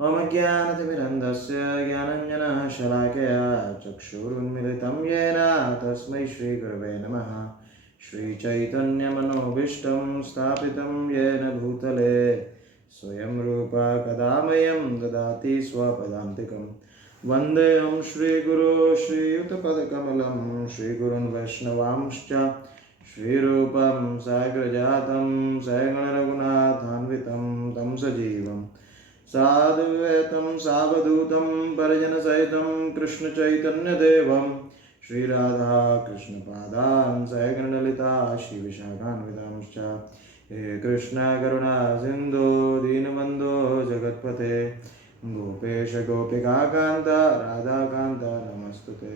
ओम ज्ञानतिमिरन्धस्य ज्ञानञ्जनशलाकया चक्षुरुन्मिलितं येन तस्मै श्रीगुरवे नमः। श्रीचैतन्यमनोभीष्टं स्थापितं येन भूतले स्वयं रूपा कदा मह्यं ददाति स्वपदान्तिकं। वन्देऽहं श्रीगुरो श्रीयुतपदकमलं श्रीगुरुन् वैष्णवांश्च श्रीरूपं साग्रजातं सगणरघुनाथान्वितं तं सजीवं साधुवेतं सावधूतं परिजनसहितं कृष्णचैतन्यदेवं श्रीराधा कृष्णपादान् सगणललिता श्रीविशाखान्वितांश्च। हे कृष्ण करुणा सिन्धु दीनबन्धो जगत्पते गोपेश गोपिकान्त राधाकान्त नमस्तुते।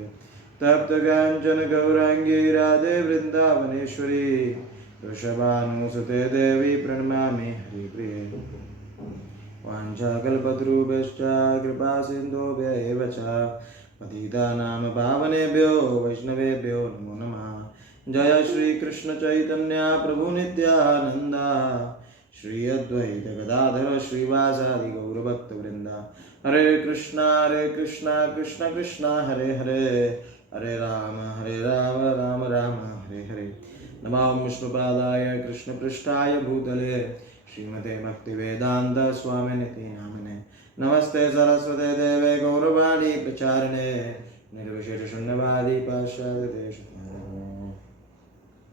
तप्तकाञ्चन गौराङ्गी राधे वृन्दावनेश्वरी वृषभानुसुते देवी प्रणमामि हरिप्रिये। वाञ्छाकल्पतरुभ्यश्च कृपासिन्धुभ्य एव च पतितानां पावनेभ्यो वैष्णवेभ्यो नमो नमः। जय श्री कृष्ण चैतन्य प्रभु नित्यानंद श्री अद्वैत गदाधर श्रीवासादि गौरभक्तवृंद। हरे कृष्णा कृष्ण कृष्ण हरे हरे हरे राम राम राम हरे हरे। नमो विष्णुपादाय कृष्णपृष्ठाय भूतले श्रीमते भक्तिवेदांत स्वामिनिति नामिने। नमस्ते सरस्वते देवे गौरवाणी प्रचारिणे निर्विशेष शून्यवादी पाश्चात्यदेशतारिणे।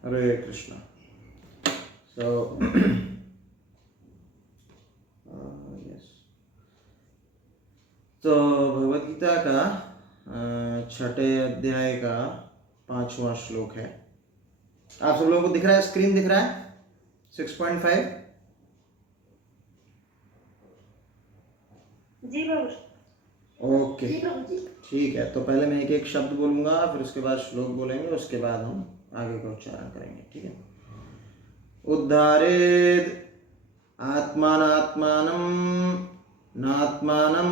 हरे कृष्णा। So yes, तो भगवद गीता का छठे अध्याय का 5वां श्लोक है। आप सब लोगों को दिख रहा है, स्क्रीन दिख रहा है 6.5? जी प्रभु। ओके ठीक है। तो पहले मैं एक एक शब्द बोलूंगा, फिर उसके बाद श्लोक बोलेंगे, उसके बाद हम आगे का उच्चारण करेंगे। ठीक है। उद्धारेद आत्मानात्मानं नात्मानं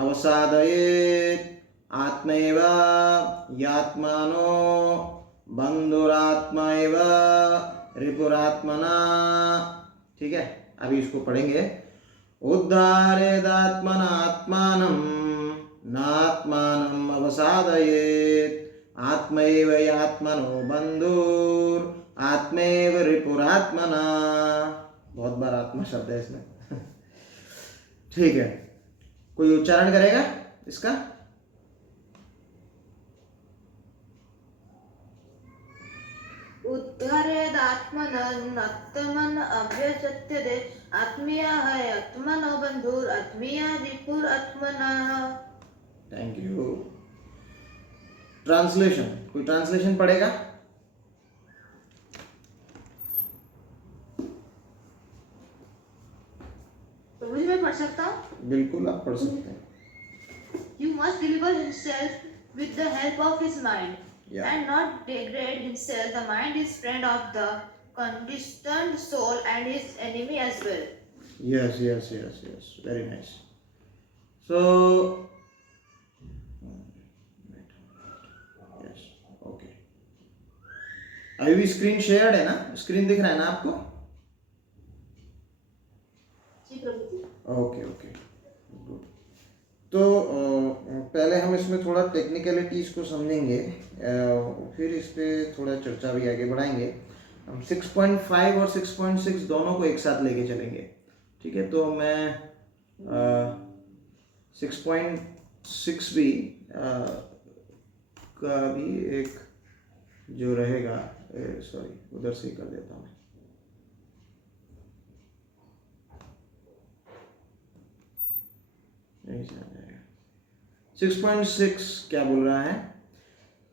अवसादयेत आत्मैव यात्मानो बन्धुरात्मैव रिपुरात्मना। ठीक है, अभी इसको पढ़ेंगे। उद्धारेदात्मनात्मानं नात्मानं अवसादयेत आत्मैव यात्मनो बन्धुर आत्मैव रिपुरात्मना। बहुत बार आत्मा शब्द है इसमें। ठीक है, कोई उच्चारण करेगा इसका? उद्धरेदात्मनत्तमन अभ्यचत्यते आत्मीया है आत्मनो बंधुर आत्मीया रिपुर आत्मना। Thank you. ट्रांसलेशन, कोई ट्रांसलेशन पढ़ेगा? प्रभु जी मैं पढ़ सकता हूँ? बिल्कुल आप पढ़ सकते हैं। You must deliver himself with the help of his mind and not degrade himself. The mind is friend of the conditioned soul and his enemy as well. Yes. Very nice. So, yes, okay. अभी screen shared है ना? Screen दिख रहा है ना आपको? जी प्रभु जी। Okay good. तो पहले हम इसमें थोड़ा टेक्निकलिटीज को समझेंगे, फिर इस पर थोड़ा चर्चा भी आगे बढ़ाएंगे। हम 6.5 और 6.6 दोनों को एक साथ लेके चलेंगे। ठीक है, तो मैं 6.6 भी का भी एक जो रहेगा, सॉरी उधर से ही कर देता हूँ। नहीं जाएगा। 6.6 क्या बोल रहा है?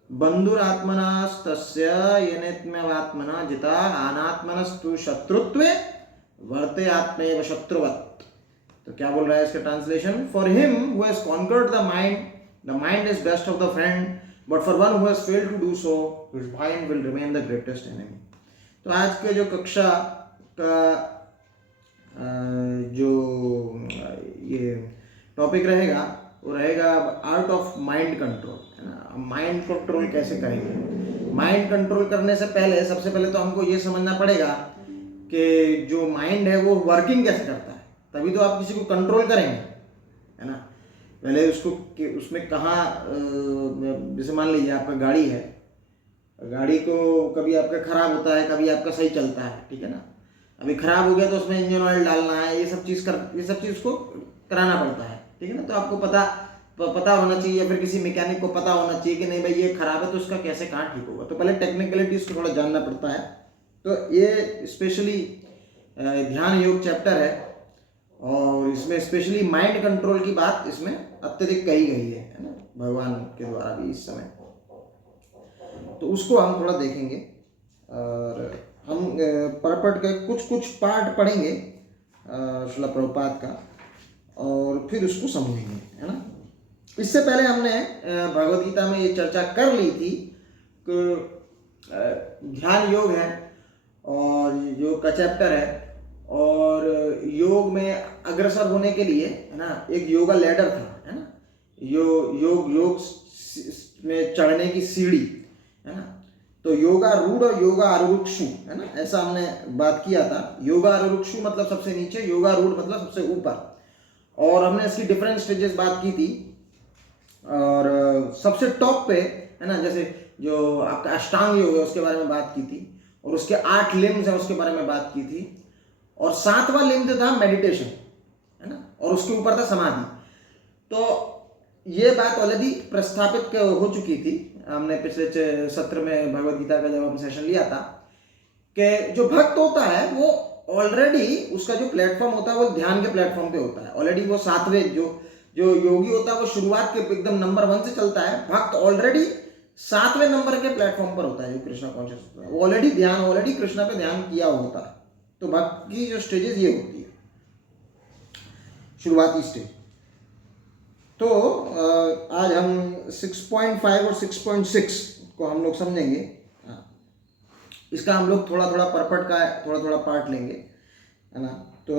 बंधुरात्मनास्तस्य येनेत्म्यवात्मना जिता अनात्मनस्तु शत्रुत्वे वर्ते आत्मैव शत्रुवत्। तो क्या बोल रहा है इसका translation? For him who has conquered the mind is best of the friend, but for one who has failed to do so his mind will remain the greatest enemy. तो आज के जो कक्षा का जो ये टॉपिक रहेगा वो रहेगा आर्ट ऑफ माइंड कंट्रोल, है ना। माइंड कंट्रोल कैसे करेंगे? माइंड कंट्रोल करने से पहले सबसे पहले तो हमको ये समझना पड़ेगा कि जो माइंड है वो वर्किंग कैसे करता है, तभी तो आप किसी को कंट्रोल करेंगे, है ना। पहले उसको उसमें कहाँ, जैसे मान लीजिए आपका गाड़ी है, गाड़ी को कभी आपका खराब होता है, कभी आपका सही चलता है, ठीक है ना। अभी खराब हो गया तो उसमें इंजन ऑयल डालना है, ये सब चीज़ उसको कराना पड़ता है, ठीक है ना। तो आपको पता होना चाहिए, या फिर किसी मैकेनिक को पता होना चाहिए कि नहीं भाई ये खराब है तो उसका कैसे कहाँ ठीक होगा। तो पहले टेक्निकलिटीज को थोड़ा जानना पड़ता है। तो ये स्पेशली ध्यान योग चैप्टर है, और इसमें स्पेशली माइंड कंट्रोल की बात इसमें अत्यधिक कही गई है ना, भगवान के द्वारा भी इस समय। तो उसको हम थोड़ा देखेंगे, और हम परपट के कुछ पार्ट पढ़ेंगे श्रील प्रभुपाद का, और फिर उसको समझेंगे, है ना। इससे पहले हमने भगवद गीता में ये चर्चा कर ली थी कि ध्यान योग है और योग का चैप्टर है, और योग में अग्रसर होने के लिए, है ना, एक योगा लैडर था, है ना, योग में चढ़ने की सीढ़ी, है ना। तो योगारूढ़ और योगारूढ़, है ना, ऐसा हमने बात किया था। योगारूढ़ मतलब सबसे नीचे, योगारूढ़ मतलब सबसे ऊपर, और हमने इसकी डिफरेंट स्टेजेस बात की थी। और सबसे टॉप पे, है ना, जैसे जो आपका अष्टांग योग है उसके बारे में बात की थी, और उसके 8 लिम्स हैं उसके बारे में बात की थी, और 7वां लिम्ब था मेडिटेशन, है ना, और उसके ऊपर था समाधि। तो ये बात ऑलरेडी प्रस्थापित हो चुकी थी, हमने पिछले सत्र में भगवद गीता का जब हम सेशन लिया था, कि जो भक्त होता है वो ऑलरेडी उसका जो प्लेटफॉर्म होता है वो ध्यान के प्लेटफॉर्म पे होता है। ऑलरेडी वो 7वें जो योगी होता है वो शुरुआत के एकदम नंबर 1 से चलता है। भक्त ऑलरेडी 7वें नंबर के प्लेटफॉर्म पर होता है, जो कृष्णा कॉन्शियस होता है, वो ऑलरेडी कृष्णा पे ध्यान किया होता है। तो भक्त की जो स्टेजेस ये होती है, शुरुआती स्टेज। तो आज हम 6.5 और 6.6 को हम लोग समझेंगे। इसका हम लोग थोड़ा परपट का थोड़ा पार्ट लेंगे, है ना। तो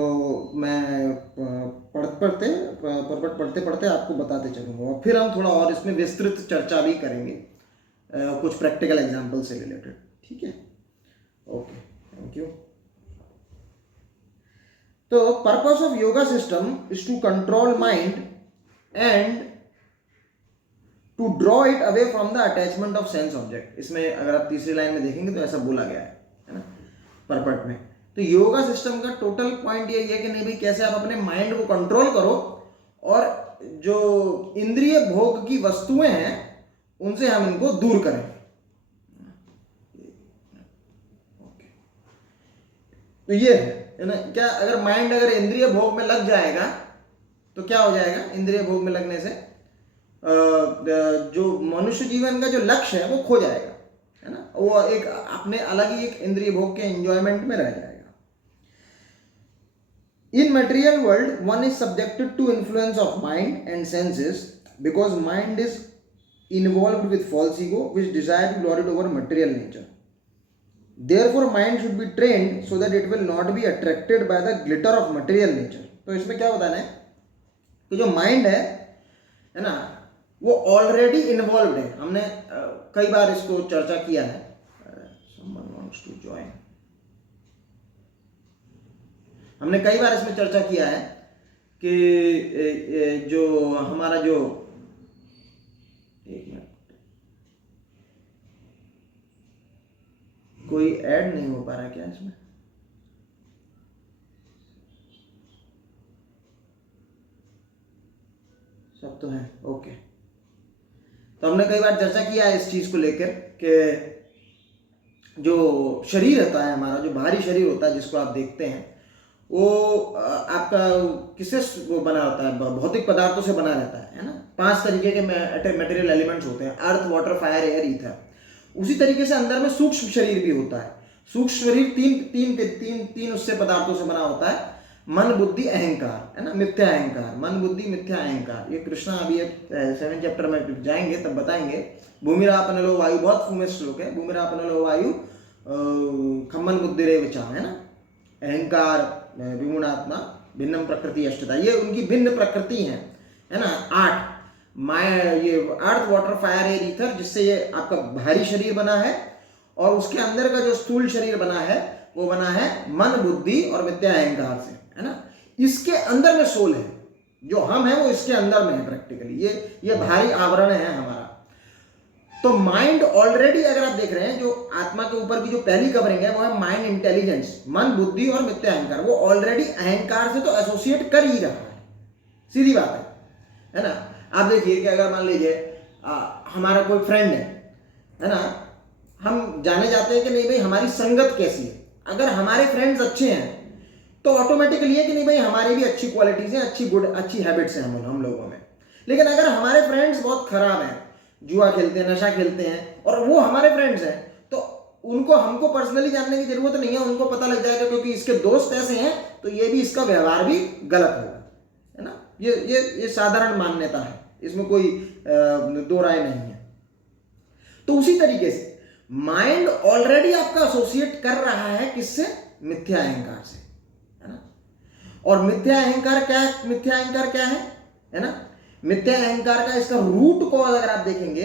मैं परपट पढ़ते आपको बताते चलूँगा, और फिर हम थोड़ा और इसमें विस्तृत चर्चा भी करेंगे कुछ प्रैक्टिकल एग्जाम्पल से रिलेटेड, ठीक है। Okay, thank you. तो purpose of yoga system is to control mind and to draw it away from the attachment of sense object. इसमें अगर आप तीसरी लाइन में देखेंगे तो ऐसा बोला गया है ना, परपट में। तो योगा सिस्टम का टोटल पॉइंट यही है कि नहीं भाई, कैसे आप अपने माइंड को कंट्रोल करो, और जो इंद्रिय भोग की वस्तुएं हैं उनसे हम इनको दूर करें। तो ये है ना, क्या अगर माइंड अगर इंद्रिय भोग में लग जाएगा तो क्या हो जाएगा, इंद्रिय भोग में लगने से जो मनुष्य जीवन का जो लक्ष्य है वो खो जाएगा, है ना। वो एक अपने अलग ही एक इंद्रिय भोग के एंजॉयमेंट में रह जाएगा। In material world, one is subjected to influence of mind and senses because mind is involved with false ego, which desire to lord it over material nature. Therefore, mind should be trained so that it will not be attracted by the glitter of material nature. तो इसमें क्या बताना है कि जो mind है ना, वो ऑलरेडी इन्वॉल्व है। हमने कई बार इसको चर्चा किया है। Someone wants to join. हमने कई बार इसमें चर्चा किया है कि जो हमारा जो, एक मिनट, कोई ऐड नहीं हो पा रहा क्या इसमें? सब तो है, ओके। तो हमने कई बार चर्चा किया है इस चीज को लेकर कि जो शरीर होता है हमारा, जो बाहरी शरीर होता है जिसको आप देखते हैं, वो आपका किससे वो बना होता है, भौतिक पदार्थों से बना रहता है ना। 5 तरीके के मटेरियल एलिमेंट्स होते हैं, अर्थ, वाटर, फायर, एयर, ईथर। उसी तरीके से अंदर में सूक्ष्म शरीर भी होता है। सूक्ष्म शरीर तीन उससे पदार्थों से बना होता है, मन, बुद्धि, अहंकार, है ना, मिथ्या अहंकार। मन, बुद्धि, मिथ्या अहंकार, ये कृष्णा अभी 7 चैप्टर में जाएंगे तब बताएंगे। भूमिरापनलो वायु, बहुत फेमस श्लोक है, भूमिरापनलो वायु खम्मन बुद्धि रे विचा, है ना। अहंकार, विगुणात्मा, भिन्नम प्रकृति अष्टता, ये उनकी भिन्न प्रकृति है ना, 8। ये अर्थ, वाटर, फायर, एयर, ईथर, जिससे ये आपका भारी शरीर बना है, और उसके अंदर का जो स्थूल शरीर बना है वो बना है मन, बुद्धि और मिथ्या अहंकार से, है ना। इसके अंदर में सोल है, जो हम है वो इसके अंदर में है प्रैक्टिकली, ये भारी आवरण है हमारा। तो माइंड ऑलरेडी अगर आप देख रहे हैं, जो आत्मा के ऊपर की जो पहली कवरिंग है वो है माइंड इंटेलिजेंस, मन, बुद्धि और मिथ्या अहंकार। वो ऑलरेडी अहंकार से तो एसोसिएट कर ही रहा है, सीधी बात है ना। आप देखिए कि अगर मान लीजिए हमारा कोई फ्रेंड है ना, हम जाने जाते हैं कि नहीं भाई हमारी संगत कैसी है। अगर हमारे फ्रेंड्स अच्छे हैं तो ऑटोमेटिकली है कि नहीं भाई हमारी भी अच्छी क्वालिटीज हैं, अच्छी हैबिट्स हैं हम लोगों में। लेकिन अगर हमारे फ्रेंड्स बहुत खराब हैं, जुआ खेलते हैं, नशा खेलते हैं, और वो हमारे फ्रेंड्स हैं, तो उनको हमको पर्सनली जानने की जरूरत नहीं है, उनको पता लग जाएगा क्योंकि इसके दोस्त ऐसे हैं तो ये भी इसका व्यवहार भी गलत होगा, है ना। ये साधारण मान्यता है, इसमें कोई दो राय नहीं है। तो उसी तरीके से माइंड ऑलरेडी आपका एसोसिएट कर रहा है किससे? मिथ्या अहंकार से, है ना। और मिथ्या अहंकार क्या है ना। मिथ्या अहंकार का इसका रूट कॉज अगर आप देखेंगे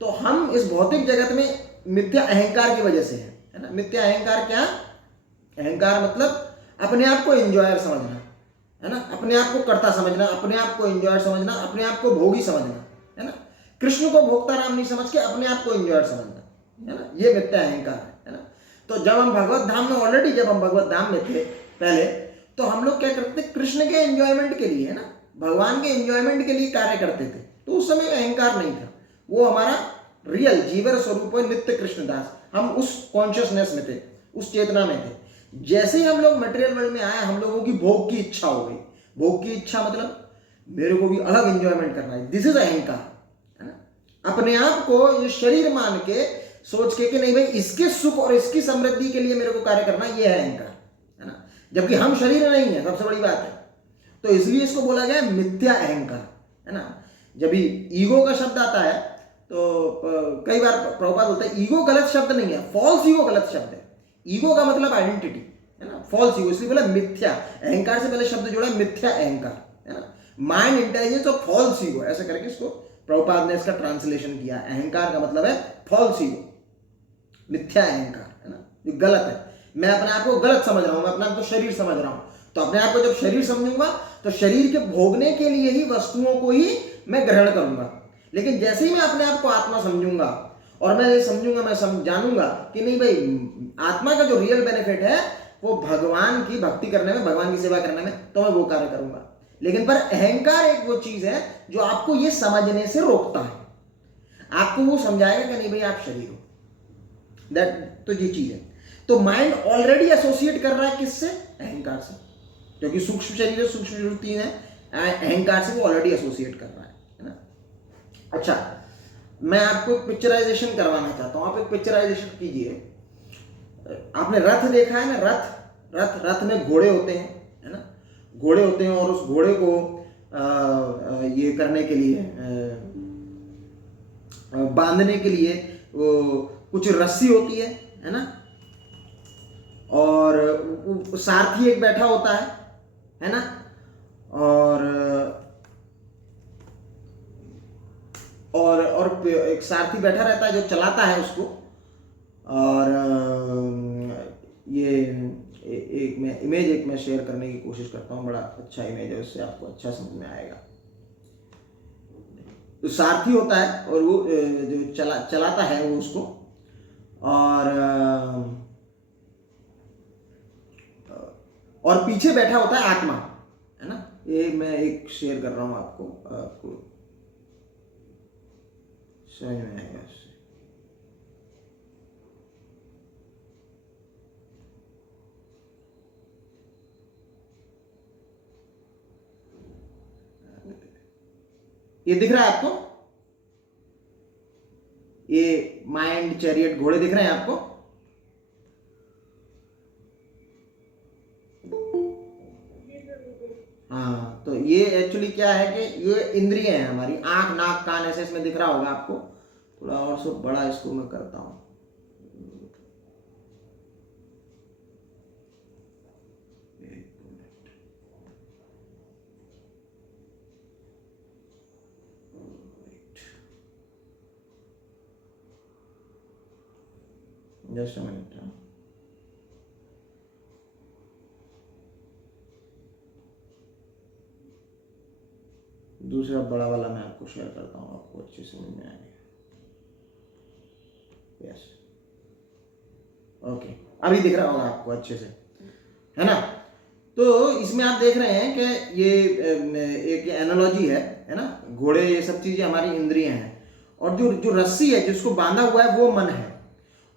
तो हम इस भौतिक जगत में मिथ्या अहंकार की वजह से है ना। मिथ्या अहंकार क्या? अहंकार मतलब अपने आप को एंजॉयर समझना, है ना, अपने आप को कर्ता समझना, अपने आप को एंजॉयर समझना, अपने आप को भोगी समझना, है ना। कृष्ण को भोक्ता राम नहीं समझ के अपने आप को एंजॉयर समझना, है ना, ये मिथ्या अहंकार है ना। तो जब हम भगवत धाम में ऑलरेडी जब हम भगवत धाम में थे पहले, तो हम लोग क्या करते थे? कृष्ण के एंजॉयमेंट के लिए, है ना, भगवान के एंजॉयमेंट के लिए कार्य करते थे। तो उस समय अहंकार नहीं था, वो हमारा रियल जीवर स्वरूप है नित्य कृष्णदास। हम उस कॉन्शियसनेस में थे, उस चेतना में थे। जैसे ही हम लोग मटेरियल वर्ल्ड में आए, हम लोगों की भोग की इच्छा हो गई। भोग की इच्छा मतलब मेरे को भी अलग एंजॉयमेंट करना है, दिस इज अहंकार, है ना। अपने आप को ये शरीर मान के सोच के कि नहीं भाई इसके सुख और इसकी समृद्धि के लिए मेरे को कार्य करना, ये है अहंकार, है ना। जबकि हम शरीर नहीं है, सबसे बड़ी बात है। तो इसलिए इसको बोला गया मिथ्या अहंकार, है ना। जब भी ईगो का शब्द आता है तो कई बार प्रभुपाद बोलते हैं ईगो गलत शब्द नहीं है, फॉल्स ईगो गलत शब्द है। ईगो का मतलब आइडेंटिटी, है ना, फॉल्स ईगो, इसलिए बोला मिथ्या। अहंकार से पहले शब्द जोड़ा मिथ्या अहंकार, है ना। माइंड इंटेलिजेंस और फॉल्स ईगो, ऐसा करके इसको प्रभुपाद ने इसका ट्रांसलेशन किया। अहंकार का मतलब है फॉल्स ईगो, मिथ्या अहंकार, है ना, जो गलत है। मैं अपने आप को गलत समझ रहा हूं, मैं अपने आप को शरीर समझ रहा हूं। तो अपने आप को जब शरीर समझूंगा तो शरीर के भोगने के लिए ही वस्तुओं को ही मैं ग्रहण करूंगा। लेकिन जैसे ही मैं अपने आप को आत्मा समझूंगा और मैं ये समझूंगा, मैं जानूंगा कि नहीं भाई आत्मा का जो रियल बेनिफिट है वो भगवान की भक्ति करने में, भगवान की सेवा करने में, तो मैं वो कार्य करूंगा। लेकिन पर अहंकार एक वो चीज है जो आपको ये समझने से रोकता है। आपको वो समझाएगा कि नहीं भाई आप शरीर हो, दैट, तो ये चीज है। तो माइंड ऑलरेडी एसोसिएट कर रहा है किससे? अहंकार से, क्योंकि सूक्ष्म शरीर, सूक्ष्म वृत्ति है, अहंकार से वो ऑलरेडी एसोसिएट कर रहा है ना। अच्छा, मैं आपको पिक्चराइजेशन करवाना चाहता हूं। आप एक पिक्चराइजेशन कीजिए। आपने रथ देखा है ना, रथ में घोड़े होते हैं, है ना, घोड़े होते हैं, और उस घोड़े को ये करने के लिए, बांधने के लिए वो कुछ रस्सी होती है ना, और सारथी एक बैठा होता है ना, और एक सारथी बैठा रहता है जो चलाता है उसको। और ये एक मैं इमेज शेयर करने की कोशिश करता हूँ, बड़ा अच्छा इमेज है, उससे आपको अच्छा समझ में आएगा। तो सारथी होता है और वो जो चलाता है वो उसको, और पीछे बैठा होता है आत्मा, है ना। ये मैं एक शेयर कर रहा हूं आपको समझ में आएगा उससे। ये दिख रहा है आपको? ये माइंड चैरियट घोड़े दिख रहे हैं आपको? हाँ, तो ये एक्चुअली क्या है कि ये इंद्रिय है हमारी, आंख, नाक, कान, ऐसे इसमें दिख रहा होगा आपको। थोड़ा और सो बड़ा इसको मैं करता हूं। Just a minute. दूसरा बड़ा वाला मैं आपको शेयर करता हूँ, आपको अच्छे से समझ में आएगा। यस, ओके, अभी दिख रहा होगा आपको अच्छे से, है ना। तो इसमें आप देख रहे हैं कि ये एक एनालॉजी है ना, घोड़े ये सब चीजें हमारी इंद्रियां हैं, और जो जो रस्सी है जिसको बांधा हुआ है वो मन है,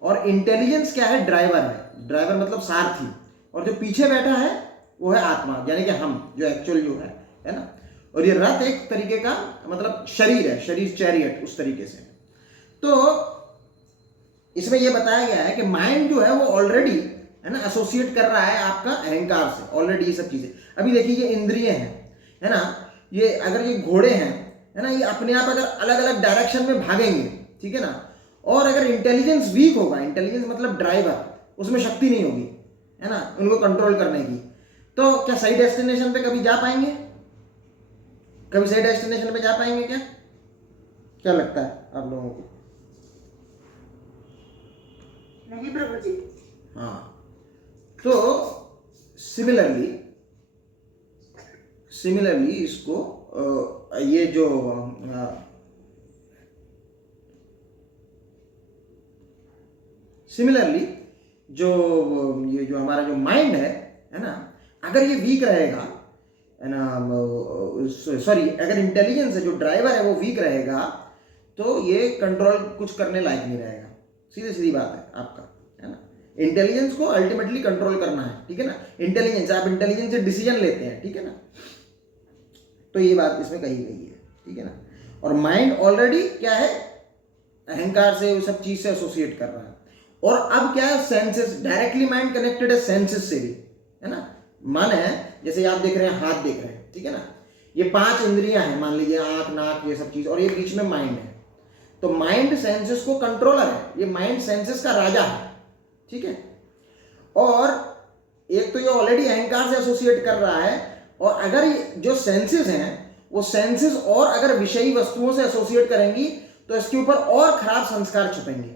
और इंटेलिजेंस क्या है, ड्राइवर है, ड्राइवर मतलब सारथी, और जो पीछे बैठा है वो है आत्मा, यानी कि हम, जो एक्चुअल जो है ना। और ये रथ एक तरीके का मतलब शरीर है, शरीर चैरियट उस तरीके से। तो इसमें यह बताया गया है कि माइंड जो है वो ऑलरेडी है ना एसोसिएट कर रहा है आपका अहंकार से ऑलरेडी ये सब चीजें। अभी देखिए ये इंद्रिय हैं, है ना, ये अगर ये घोड़े हैं, है ना, ये अपने आप अगर अलग अलग डायरेक्शन में भागेंगे, ठीक है ना, और अगर इंटेलिजेंस वीक होगा, इंटेलिजेंस मतलब ड्राइवर, उसमें शक्ति नहीं होगी, है ना, उनको कंट्रोल करने की, तो क्या सही डेस्टिनेशन पे कभी जा पाएंगे? कभी सही डेस्टिनेशन पे जा पाएंगे क्या? क्या लगता है आप लोगों को? नहीं प्रभु जी। हाँ, तो सिमिलरली इसको ये जो सिमिलरली ये जो हमारा जो माइंड है ना, अगर ये वीक रहेगा, है ना, सॉरी, अगर इंटेलिजेंस है जो ड्राइवर है वो वीक रहेगा, तो ये कंट्रोल कुछ करने लायक नहीं रहेगा। सीधी सीधी बात है आपका, है ना। इंटेलिजेंस को अल्टीमेटली कंट्रोल करना है, ठीक है ना। इंटेलिजेंस, आप इंटेलिजेंस से डिसीजन लेते हैं, ठीक है ना, तो ये बात इसमें कही गई है, ठीक है ना। और माइंड ऑलरेडी क्या है, अहंकार से उस सब चीज से एसोसिएट कर रहा है। और अब क्या है, सेंसेस, डायरेक्टली माइंड कनेक्टेड है सेंसेस से भी, है ना। मन है, जैसे आप देख रहे हैं, हाथ देख रहे हैं, ठीक है ना, ये 5 इंद्रियां हैं, मान लीजिए आंख, नाक, ये सब चीज, और ये बीच में माइंड है। तो माइंड सेंसेस को कंट्रोलर है, ये माइंड सेंसेस का राजा है, ठीक है। और एक तो ये ऑलरेडी अहंकार से एसोसिएट कर रहा है, और अगर ये जो सेंसेस हैं वो सेंसेस और अगर विषयी वस्तुओं से एसोसिएट करेंगी तो इसके ऊपर और खराब संस्कार छुपेंगे,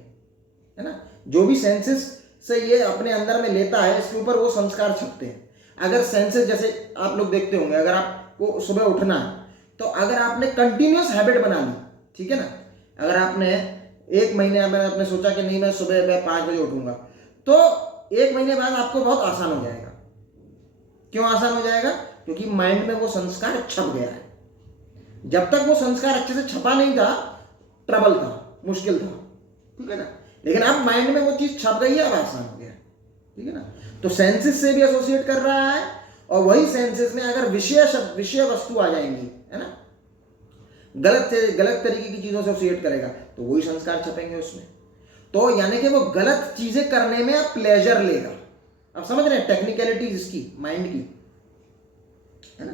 है ना। जो भी सेंसेस से ये अपने अंदर में लेता है इसके ऊपर वो संस्कार छपते हैं। अगर सेंसेस, जैसे आप लोग देखते होंगे, अगर आपको सुबह उठना है तो अगर आपने कंटिन्यूस हैबिट बना ली, ठीक है ना, अगर आपने 1 महीने में आपने सोचा कि नहीं मैं सुबह 5 बजे उठूंगा, तो 1 महीने बाद आपको बहुत आसान हो जाएगा। क्यों आसान हो जाएगा? क्योंकि माइंड में वो संस्कार छप गया है। जब तक वो संस्कार अच्छे से छपा नहीं था, ट्रबल था, मुश्किल था, ठीक है ना। लेकिन अब माइंड में वो चीज छप गई है, अब आसान हो गया, ठीक है ना। तो सेंसेस से भी एसोसिएट कर रहा है, और वही सेंसेस में अगर विषय वस्तु आ जाएंगी, है ना, गलत तरीके की चीजों से एसोसिएट करेगा तो वही संस्कार छपेंगे उसमें। तो यानी कि वो गलत चीजें करने में अब प्लेजर लेगा। आप समझ रहे हैं टेक्निकलिटीज इसकी, माइंड की, है ना।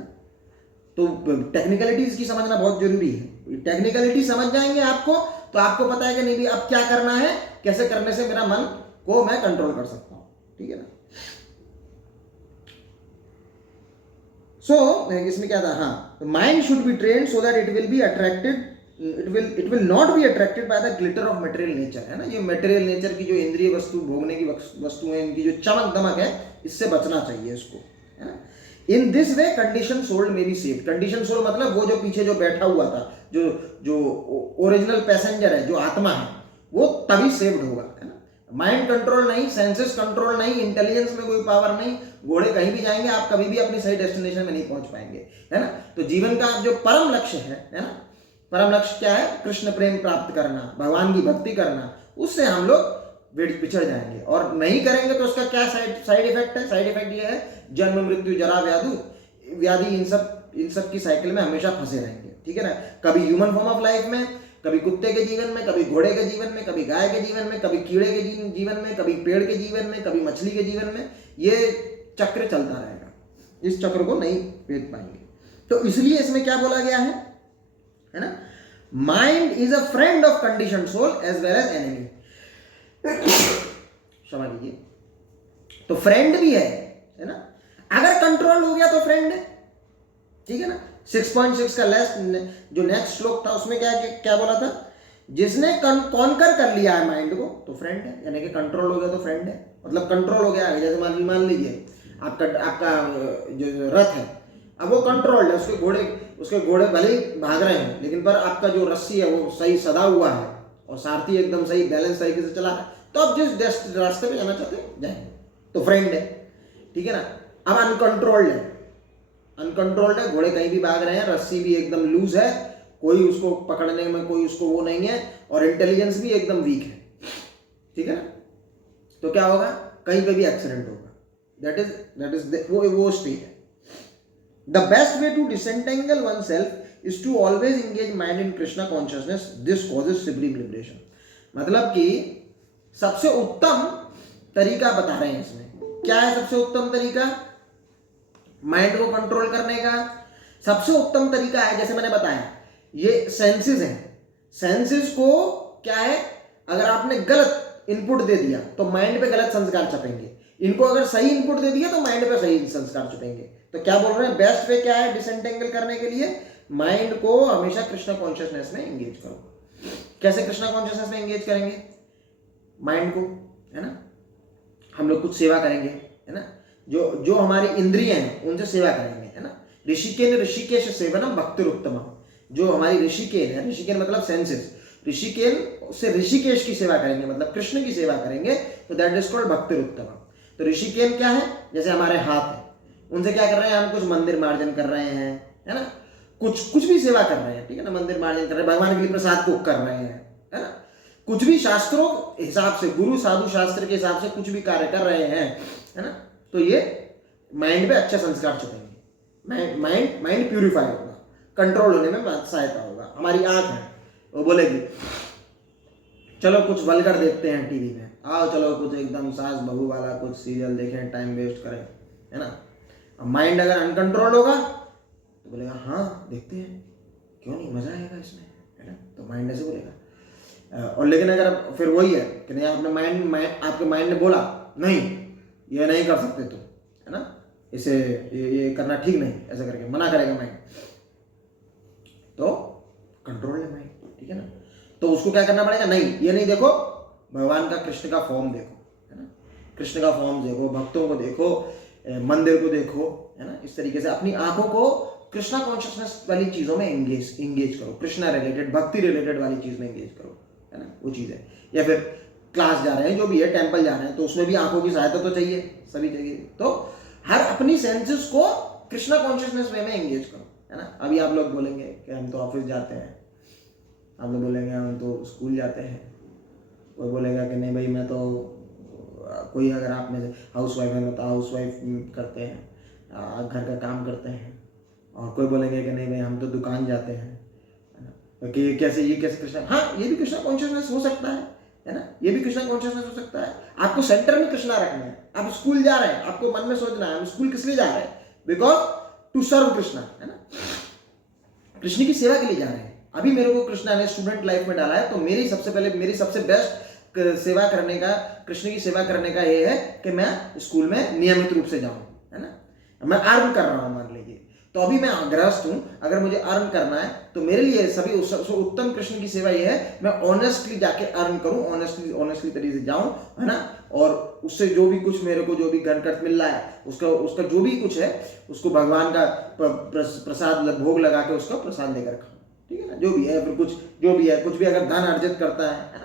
तो टेक्निकलिटीज की समझना बहुत जरूरी है। टेक्निकलिटी समझ जाएंगे आपको तो आपको पता है कि नहीं भी अब क्या करना है, कैसे करने से मेरा मन को मैं कंट्रोल कर सकता हूं, ठीक है ना। सो इसमें क्या था, हाँ, mind should be trained so that it will be attracted, it will not be attracted by the glitter of material nature, है ना। ये मटेरियल नेचर की जो इंद्रिय वस्तु, भोगने की वस्तु है, इनकी जो चमक दमक है, इससे बचना चाहिए इसको, है ना। In this way condition soul में बी सेव्ड। कंडीशन सोल मतलब वो जो पीछे जो बैठा हुआ था, जो ओरिजिनल पैसेंजर है, जो आत्मा है, वो तभी सेव्ड होगा, है ना। माइंड कंट्रोल नहीं, सेंसेस कंट्रोल नहीं, इंटेलिजेंस में कोई पावर नहीं, घोड़े कहीं भी जाएंगे, आप कभी भी अपनी सही डेस्टिनेशन में नहीं पहुंच पाएंगे, है ना। तो जीवन का जो परम लक्ष्य है ना, परम लक्ष्य क्या है? कृष्ण प्रेम प्राप्त करना, भगवान की भक्ति करना। उससे हम लोग बिछड़ जाएंगे, और नहीं करेंगे तो उसका क्या साइड इफेक्ट है? साइड इफेक्ट ये है, जन्म मृत्यु जरा व्याधि, इन सब की साइकिल में हमेशा फंसे रहेंगे, ठीक है ना। कभी ह्यूमन फॉर्म ऑफ लाइफ में, कभी कुत्ते के जीवन में, कभी घोड़े के जीवन में, कभी गाय के जीवन में, कभी कीड़े के जीवन में, कभी पेड़ के जीवन में, कभी मछली के जीवन में। ये चक्र चलता रहेगा, इस चक्र को नहीं भेद पाएंगे। तो इसलिए इसमें क्या बोला गया है ना, mind is a friend of condition soul as well as enemy. क्षमा कीजिए, तो फ्रेंड भी है ना। अगर कंट्रोल हो गया तो फ्रेंड है, ठीक है ना। 6.6 का जो नेक्स्ट श्लोक था उसमें क्या बोला था? जिसने कॉन्कर कर लिया है माइंड को तो फ्रेंड है, यानी कि कंट्रोल हो गया तो फ्रेंड है। मतलब कंट्रोल हो गया है, जैसे मान लीजिए आपका जो रथ है, अब वो कंट्रोल्ड है, उसके घोड़े भले ही भाग रहे हैं, लेकिन पर आपका जो रस्सी है वो सही सदा हुआ है और सारथी एकदम सही बैलेंस तरीके से चला है, तो आप जिस रास्ते पे जाना चाहते हैं जाएंगे, तो फ्रेंड है, ठीक है ना। अब अनकंट्रोल्ड है, घोड़े कहीं भी भाग रहे हैं, रस्सी भी एकदम लूज है, कोई उसको पकड़ने में कोई उसको वो नहीं है, और इंटेलिजेंस भी एकदम वीक है, ठीक है ना। तो क्या होगा, कहीं पे भी एक्सीडेंट होगा। दैट इज वो स्टेज है। The best way to disentangle one self is to always engage mind in Krishna consciousness, this causes supreme liberation. मतलब कि सबसे उत्तम तरीका बता रहे हैं इसमें। क्या है सबसे उत्तम तरीका माइंड को कंट्रोल करने का? सबसे उत्तम तरीका है, जैसे मैंने बताया, ये सेंसेस हैं। सेंसेस को क्या है, अगर आपने गलत इनपुट दे दिया तो माइंड पे गलत संस्कार छपेंगे, इनको अगर सही इनपुट दे दिया तो माइंड पे सही संस्कार छपेंगे। तो क्या बोल रहे हैं, बेस्ट वे क्या है डिसेंटेंगल करने के लिए? माइंड को हमेशा कृष्णा कॉन्शियसनेस में एंगेज करो। कैसे कृष्णा कॉन्शियसनेस में एंगेज करेंगे माइंड को, है ना? हम लोग कुछ सेवा करेंगे, है ना, जो हमारी इंद्रिय हैं उनसे सेवा करेंगे, है ना। ऋषिकेश सेवनम भक्तिरुत्तमम, जो हमारी ऋषिकेन है, ऋषिकेन मतलब सेंसेस, ऋषिकेन से ऋषिकेश की सेवा करेंगे, मतलब कृष्ण की सेवा करेंगे, तो दैट इज कॉल्ड भक्तिरुत्तमम। तो ऋषिकेन क्या है, जैसे हमारे हाथ है, उनसे क्या कर रहे हैं हम, कुछ मंदिर मार्जन कर रहे हैं, है ना, कुछ भी सेवा कर रहे हैं, ठीक है ना, मंदिर मार्जन कर रहे हैं, भगवान के लिए प्रसाद कुक कर रहे हैं, है ना, कुछ भी शास्त्रों हिसाब से, गुरु साधु शास्त्र के हिसाब से कुछ भी कार्य कर रहे हैं, है ना, तो ये माइंड पे अच्छे संस्कार छुपेंगे, माइंड प्यूरिफाई होगा, कंट्रोल होने में सहायता होगा। हमारी आंख है, वो बोलेगी चलो कुछ वल्गर देखते हैं टीवी में, आओ चलो कुछ एकदम सास बहू वाला कुछ सीरियल देखें, टाइम वेस्ट करें, है ना। माइंड अगर अनकंट्रोल्ड होगा तो बोलेगा हाँ देखते हैं, क्यों नहीं, मजा आएगा इसमें, है ना, तो माइंड ऐसे बोलेगा। और लेकिन अगर फिर वही है कि नहीं, आपने आपके माइंड ने बोला नहीं ये नहीं कर सकते तुम, है ना, इसे ये करना ठीक नहीं, ऐसा करके मना करेगा माइंड, तो कंट्रोल है माइंड, ठीक है ना। तो उसको क्या करना पड़ेगा, नहीं ये नहीं देखो, भगवान का कृष्ण का फॉर्म देखो, है ना, कृष्ण का फॉर्म देखो, भक्तों को देखो, मंदिर को देखो, है ना, इस तरीके से अपनी आंखों को कृष्णा कॉन्शियसनेस वाली चीजों में एंगेज करो, कृष्णा रिलेटेड भक्ति रिलेटेड वाली चीज में एंगेज करो, है ना, वो चीज है। या फिर क्लास जा रहे हैं, जो भी है, टेंपल जा रहे हैं, तो उसमें भी आंखों की सहायता तो चाहिए सभी जगह, तो हर अपनी सेंसेस को कृष्णा कॉन्शियसनेस वे में एंगेज करो, है ना। अभी आप लोग बोलेंगे कि हम तो ऑफिस जाते हैं, आप लोग बोलेंगे हम तो स्कूल जाते हैं, कोई बोलेगा कि नहीं भाई मैं तो, कोई अगर आप में से हाउस वाइफ है तो हाउस वाइफ करते हैं, घर का काम करते हैं, और कोई बोलेंगे कि नहीं भाई हम तो दुकान जाते हैं, कि ये कैसे कृष्णा, हाँ ये भी कृष्णा कॉन्शियसनेस हो सकता है ना, ये भी कृष्णा कॉन्शियसनेस हो सकता है। आपको सेंटर में कृष्णा रखना है, आप स्कूल जा रहे हैं, आपको मन में सोचना है हम स्कूल किस लिए जा रहे हैं, बिकॉज टू सर्व कृष्णा, है ना, कृष्ण की सेवा के लिए जा रहे हैं। अभी मेरे को कृष्णा ने स्टूडेंट लाइफ में डाला है, तो मेरी सबसे बेस्ट सेवा करने का, कृष्ण की सेवा करने का ये है कि मैं स्कूल में नियमित रूप से जाऊं, है ना, मैं अर्न कर रहा हूं, मान लीजिए, तो अभी मैं गृहस्थ हूं, अगर मुझे अर्न करना है तो मेरे लिए सभी उत्तम कृष्ण की सेवा ये है, मैं ऑनेस्टली जाके अर्न करूं, ऑनेस्टली तरीके से जाऊं, है ना, और उससे जो भी कुछ मेरे को जो भी घनकट मिल रहा है उसका जो भी कुछ है उसको भगवान का प्रसाद भोग लगा के उसका प्रसाद लेकर खाऊं, ठीक है ना, जो भी है, फिर कुछ भी अगर धन अर्जित करता है ना,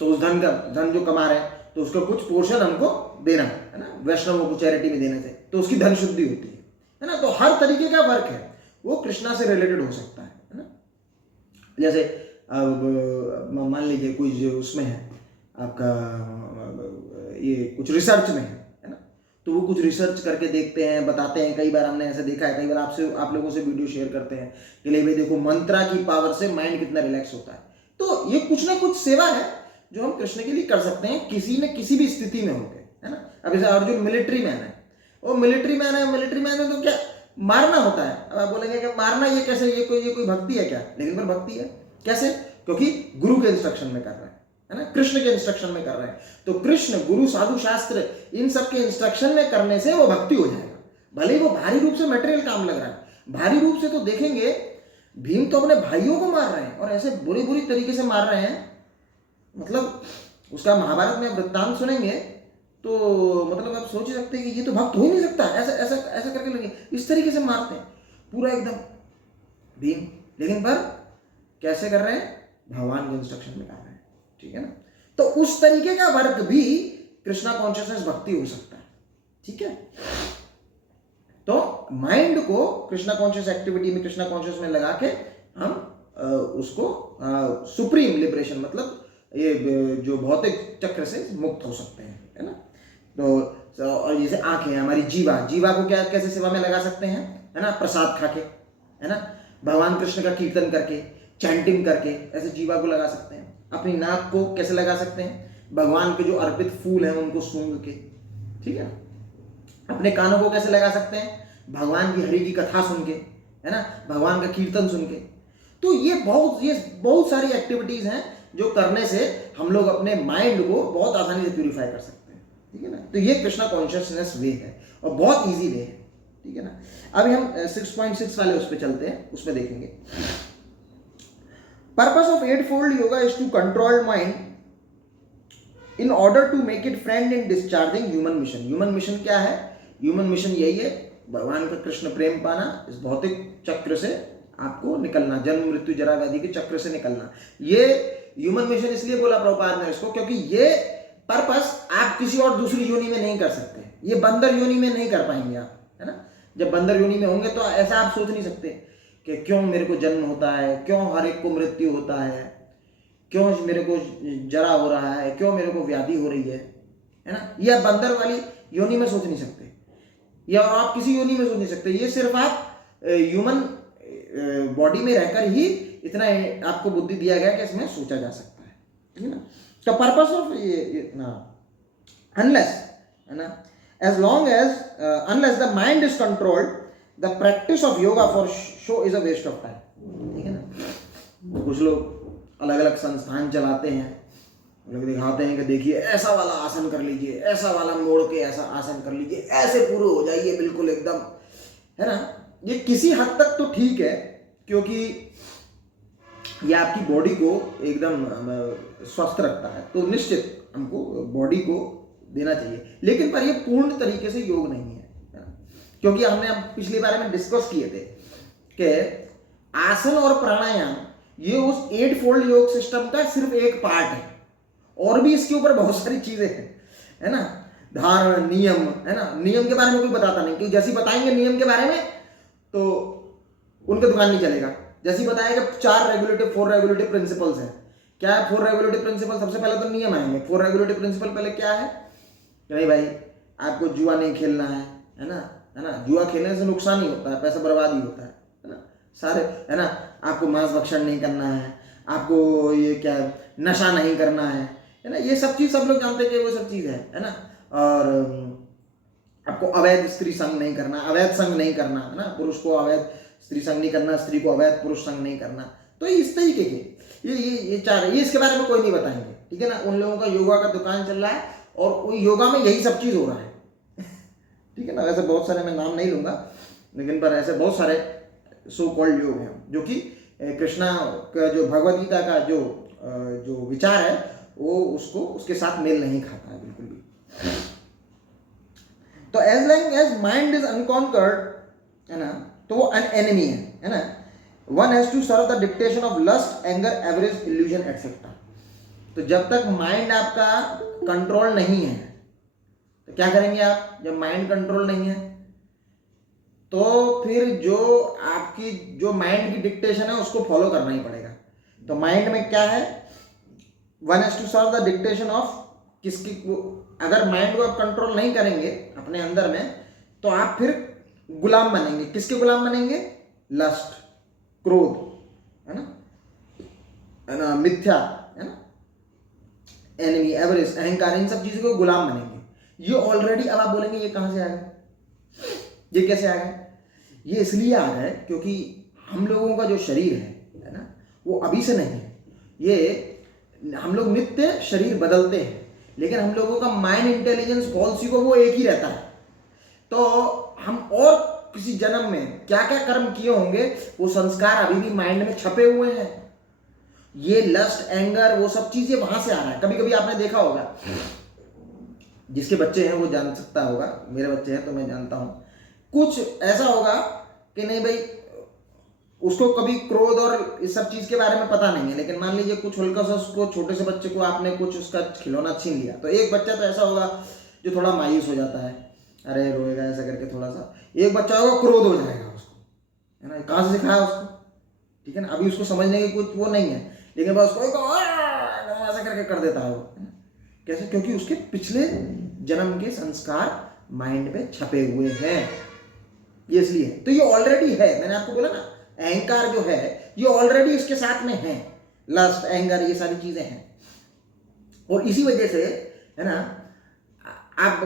तो उस धन जो कमा रहे हैं तो उसका कुछ पोर्शन हमको देना है ना, वैष्णवों को चैरिटी में देने से, तो उसकी धन शुद्धि होती है ना। तो हर तरीके का वर्क है वो कृष्णा से रिलेटेड हो सकता है ना। जैसे अब मान लीजिए कुछ उसमें है आपका, ये कुछ रिसर्च में है ना, तो वो कुछ रिसर्च करके देखते हैं, बताते हैं, कई बार हमने ऐसे देखा है, कई बार आप लोगों से वीडियो शेयर करते हैं कि ले भाई देखो मंत्रा की पावर से माइंड कितना रिलैक्स होता है। तो ये कुछ ना कुछ सेवा है जो हम कृष्ण के लिए कर सकते हैं, किसी न किसी भी स्थिति में होकर, है ना। अब जैसे अर्जुन मिलिट्री मैन है, वो मिलिट्री मैन है तो क्या मारना होता है। अब आप बोलेंगे कि मारना ये कैसे, ये कोई भक्ति है क्या? लेकिन पर भक्ति है, कैसे? क्योंकि गुरु के इंस्ट्रक्शन में कर रहे हैं, है ना, कृष्ण के इंस्ट्रक्शन में कर रहे हैं। तो कृष्ण, गुरु, साधु शास्त्र, इन सब के इंस्ट्रक्शन में करने से वो भक्ति हो जाएगा। भले ही वो भारी रूप से मटेरियल काम लग रहा है, भारी रूप से तो देखेंगे भीम तो अपने भाइयों को मार रहे हैं और ऐसे बुरी तरीके से मार रहे हैं, मतलब उसका महाभारत में वृत्तांत सुनेंगे तो मतलब आप सोच सकते हैं कि ये तो भक्त हो ही नहीं सकता, ऐसा करके लगे, इस तरीके से मारते हैं। पूरा एकदम भीम, लेकिन पर कैसे कर रहे हैं? भगवान के इंस्ट्रक्शन में कर रहे हैं, ठीक है ना। तो उस तरीके का वर्क भी कृष्णा कॉन्शियसनेस भक्ति हो सकता है, ठीक है। तो माइंड को कृष्णा कॉन्शियस एक्टिविटी में, कृष्णा कॉन्शियस में लगा के हम उसको सुप्रीम लिबरेशन, मतलब ये जो भौतिक चक्र से मुक्त हो सकते हैं, है ना। तो और जैसे आंखें, हमारी जीवा को क्या कैसे सेवा में लगा सकते हैं, है ना, प्रसाद खा के, है ना, भगवान कृष्ण का कीर्तन करके, चैंटिंग करके, ऐसे जीवा को लगा सकते हैं। अपनी नाक को कैसे लगा सकते हैं? भगवान के जो अर्पित फूल हैं उनको सूंघ के, ठीक है। अपने कानों को कैसे लगा सकते हैं? भगवान की हरि की कथा सुन के, है ना, भगवान का कीर्तन सुन के। तो ये बहुत सारी एक्टिविटीज हैं जो करने से हम लोग अपने माइंड को बहुत आसानी से प्यूरिफाई कर सकते हैं, ठीक है ना। तो ये कृष्णा कॉन्शियसनेस वे है और बहुत इजी वे है, ठीक है ना। अभी हम 6.6 वाले उस पर चलते हैं, उसमें देखेंगे। Purpose of 8-fold yoga is to control mind in order to make it friend in discharging human mission. Human mission क्या है? ह्यूमन मिशन यही है, भगवान का कृष्ण प्रेम पाना, इस भौतिक चक्र से आपको निकलना, जन्म मृत्यु जरा व्याधि के चक्र से निकलना। ये ह्यूमन मिशन इसलिए बोला प्रभुपाद ने इसको, क्योंकि ये पर्पस आप किसी और दूसरी योनि में नहीं कर सकते। ये बंदर योनि में नहीं कर पाएंगे आप, है ना। जब बंदर योनि में होंगे तो ऐसा आप सोच नहीं सकते कि क्यों मेरे को जन्म होता है, क्यों हर एक को मृत्यु होता है, क्यों मेरे को जरा हो रहा है, क्यों मेरे को व्याधि हो रही है ना। ये आप बंदर वाली योनि में सोच नहीं सकते, या आप किसी योनि में सोच नहीं सकते। ये सिर्फ आप ह्यूमन बॉडी में रहकर ही इतना आपको बुद्धि दिया गया कि इसमें सोचा जा सकता है, ठीक है ना। तो पर्पस ऑफ अनलेस, है ना, as long as unless the mind is controlled, the practice of yoga for show is a waste of time, ठीक है ना। कुछ लोग अलग अलग संस्थान चलाते हैं, लोग दिखाते हैं कि देखिए ऐसा वाला आसन कर लीजिए, ऐसा वाला मोड़ के ऐसा आसन कर लीजिए, ऐसे पूरे हो जाइए बिल्कुल एकदम, है ना। ये किसी हद तक तो ठीक है, क्योंकि ये आपकी बॉडी को एकदम स्वस्थ रखता है, तो निश्चित हमको बॉडी को देना चाहिए, लेकिन पर ये पूर्ण तरीके से योग नहीं है, क्योंकि हमने अब पिछली बार में डिस्कस किए थे कि आसन और प्राणायाम ये उस 8-fold योग सिस्टम का सिर्फ एक पार्ट है, और भी इसके ऊपर बहुत सारी चीजें हैं, है ना। धारण, नियम, है ना। नियम के बारे में कोई बताता नहीं, क्योंकि जैसे बताएंगे नियम के बारे में तो उनका दुकान नहीं चलेगा। जैसे बताया कि 4 रेगुलेटिव प्रिंसिपल्स हैं। क्या है 4 रेगुलेटिव प्रिंसिपल? सबसे पहले तो नियम आएंगे। 4 रेगुलेटिव प्रिंसिपल पहले क्या है कि नहीं भाई, आपको जुआ नहीं खेलना है ना, है ना। जुआ खेलने से नुकसान ही होता है, पैसा बर्बाद ही होता है ना, सारे, है ना। आपको मांस भक्षण नहीं करना है, आपको ये क्या नशा नहीं करना है ना। ये सब चीज सब लोग जानते हैं कि वो सब चीज है ना। और आपको अवैध स्त्री संग नहीं करना, अवैध संग नहीं करना, है ना। पुरुष को अवैध स्त्री संग नहीं करना, स्त्री को अवैध पुरुष संग नहीं करना। तो इस तरीके के ये 4, ये इसके बारे में कोई नहीं बताएंगे, ठीक है ना। उन लोगों का योगा का दुकान चल रहा है और योगा में यही सब चीज हो रहा है, ठीक है ना। वैसे बहुत सारे, मैं नाम नहीं लूंगा, लेकिन पर ऐसे बहुत सारे सो कॉल्ड योग हैं जो कि कृष्णा का जो भगवद गीता का जो विचार है वो उसके साथ मेल नहीं खाता है बिल्कुल भी। तो as long as mind is unconquered, है ना, तो वो एन एनिमी है ना। One has to serve the dictation of lust, anger, avarice, illusion etcetera. तो जब तक माइंड आपका कंट्रोल नहीं है तो क्या करेंगे आप? जब माइंड कंट्रोल नहीं है तो फिर जो आपकी जो माइंड की डिक्टेशन है उसको फॉलो करना ही पड़ेगा। तो माइंड में क्या है? One has to serve the dictation of किसकी? अगर माइंड को आप कंट्रोल नहीं करेंगे अपने अंदर में तो आप फिर गुलाम बनेंगे। किसके गुलाम बनेंगे? लस्ट, क्रोध, है ना, मिथ्या, है ना, एनिमी, एवरेज, अहंकार, इन सब चीजों को गुलाम बनेंगे। ये ऑलरेडी, अब आप बोलेंगे ये कहां से आ गए, ये कैसे आ गए? ये इसलिए आ गए क्योंकि हम लोगों का जो शरीर है ना, वो अभी से नहीं है। ये हम लोग नित्य शरीर बदलते हैं, लेकिन हम लोगों का माइंड इंटेलिजेंस पॉलिसी को वो एक ही रहता है। तो हम और किसी जन्म में क्या क्या कर्म किए होंगे वो संस्कार अभी भी माइंड में छपे हुए हैं। ये लस्ट, एंगर, वो सब चीजें वहां से आ रहा है। कभी कभी आपने देखा होगा, जिसके बच्चे हैं वो जान सकता होगा, मेरे बच्चे हैं तो मैं जानता हूं, कुछ ऐसा होगा कि नहीं भाई उसको कभी क्रोध और इस सब चीज के बारे में पता नहीं है, लेकिन मान लीजिए कुछ हल्का सा उसको, छोटे से बच्चे को आपने कुछ उसका खिलौना छीन लिया, तो एक बच्चा तो ऐसा होगा जो थोड़ा मायूस हो जाता है, अरे रोएगा ऐसा करके थोड़ा सा। एक बच्चा होगा क्रोध हो जाएगा उसको, है ना, कहाँ से सिखाया उसको, ठीक है ना, अभी उसको समझने की कुछ वो नहीं है, लेकिन बस उसको ऐसा करके कर देता है वो, है ना? कैसे? क्योंकि उसके पिछले जन्म के संस्कार माइंड में छपे हुए हैं, ये इसलिए। तो ये ऑलरेडी है, मैंने आपको बोला ना, अहंकार जो है ये ऑलरेडी इसके साथ में है, लस्ट, एंगर, ये सारी चीजें हैं। और इसी वजह से, है ना, आप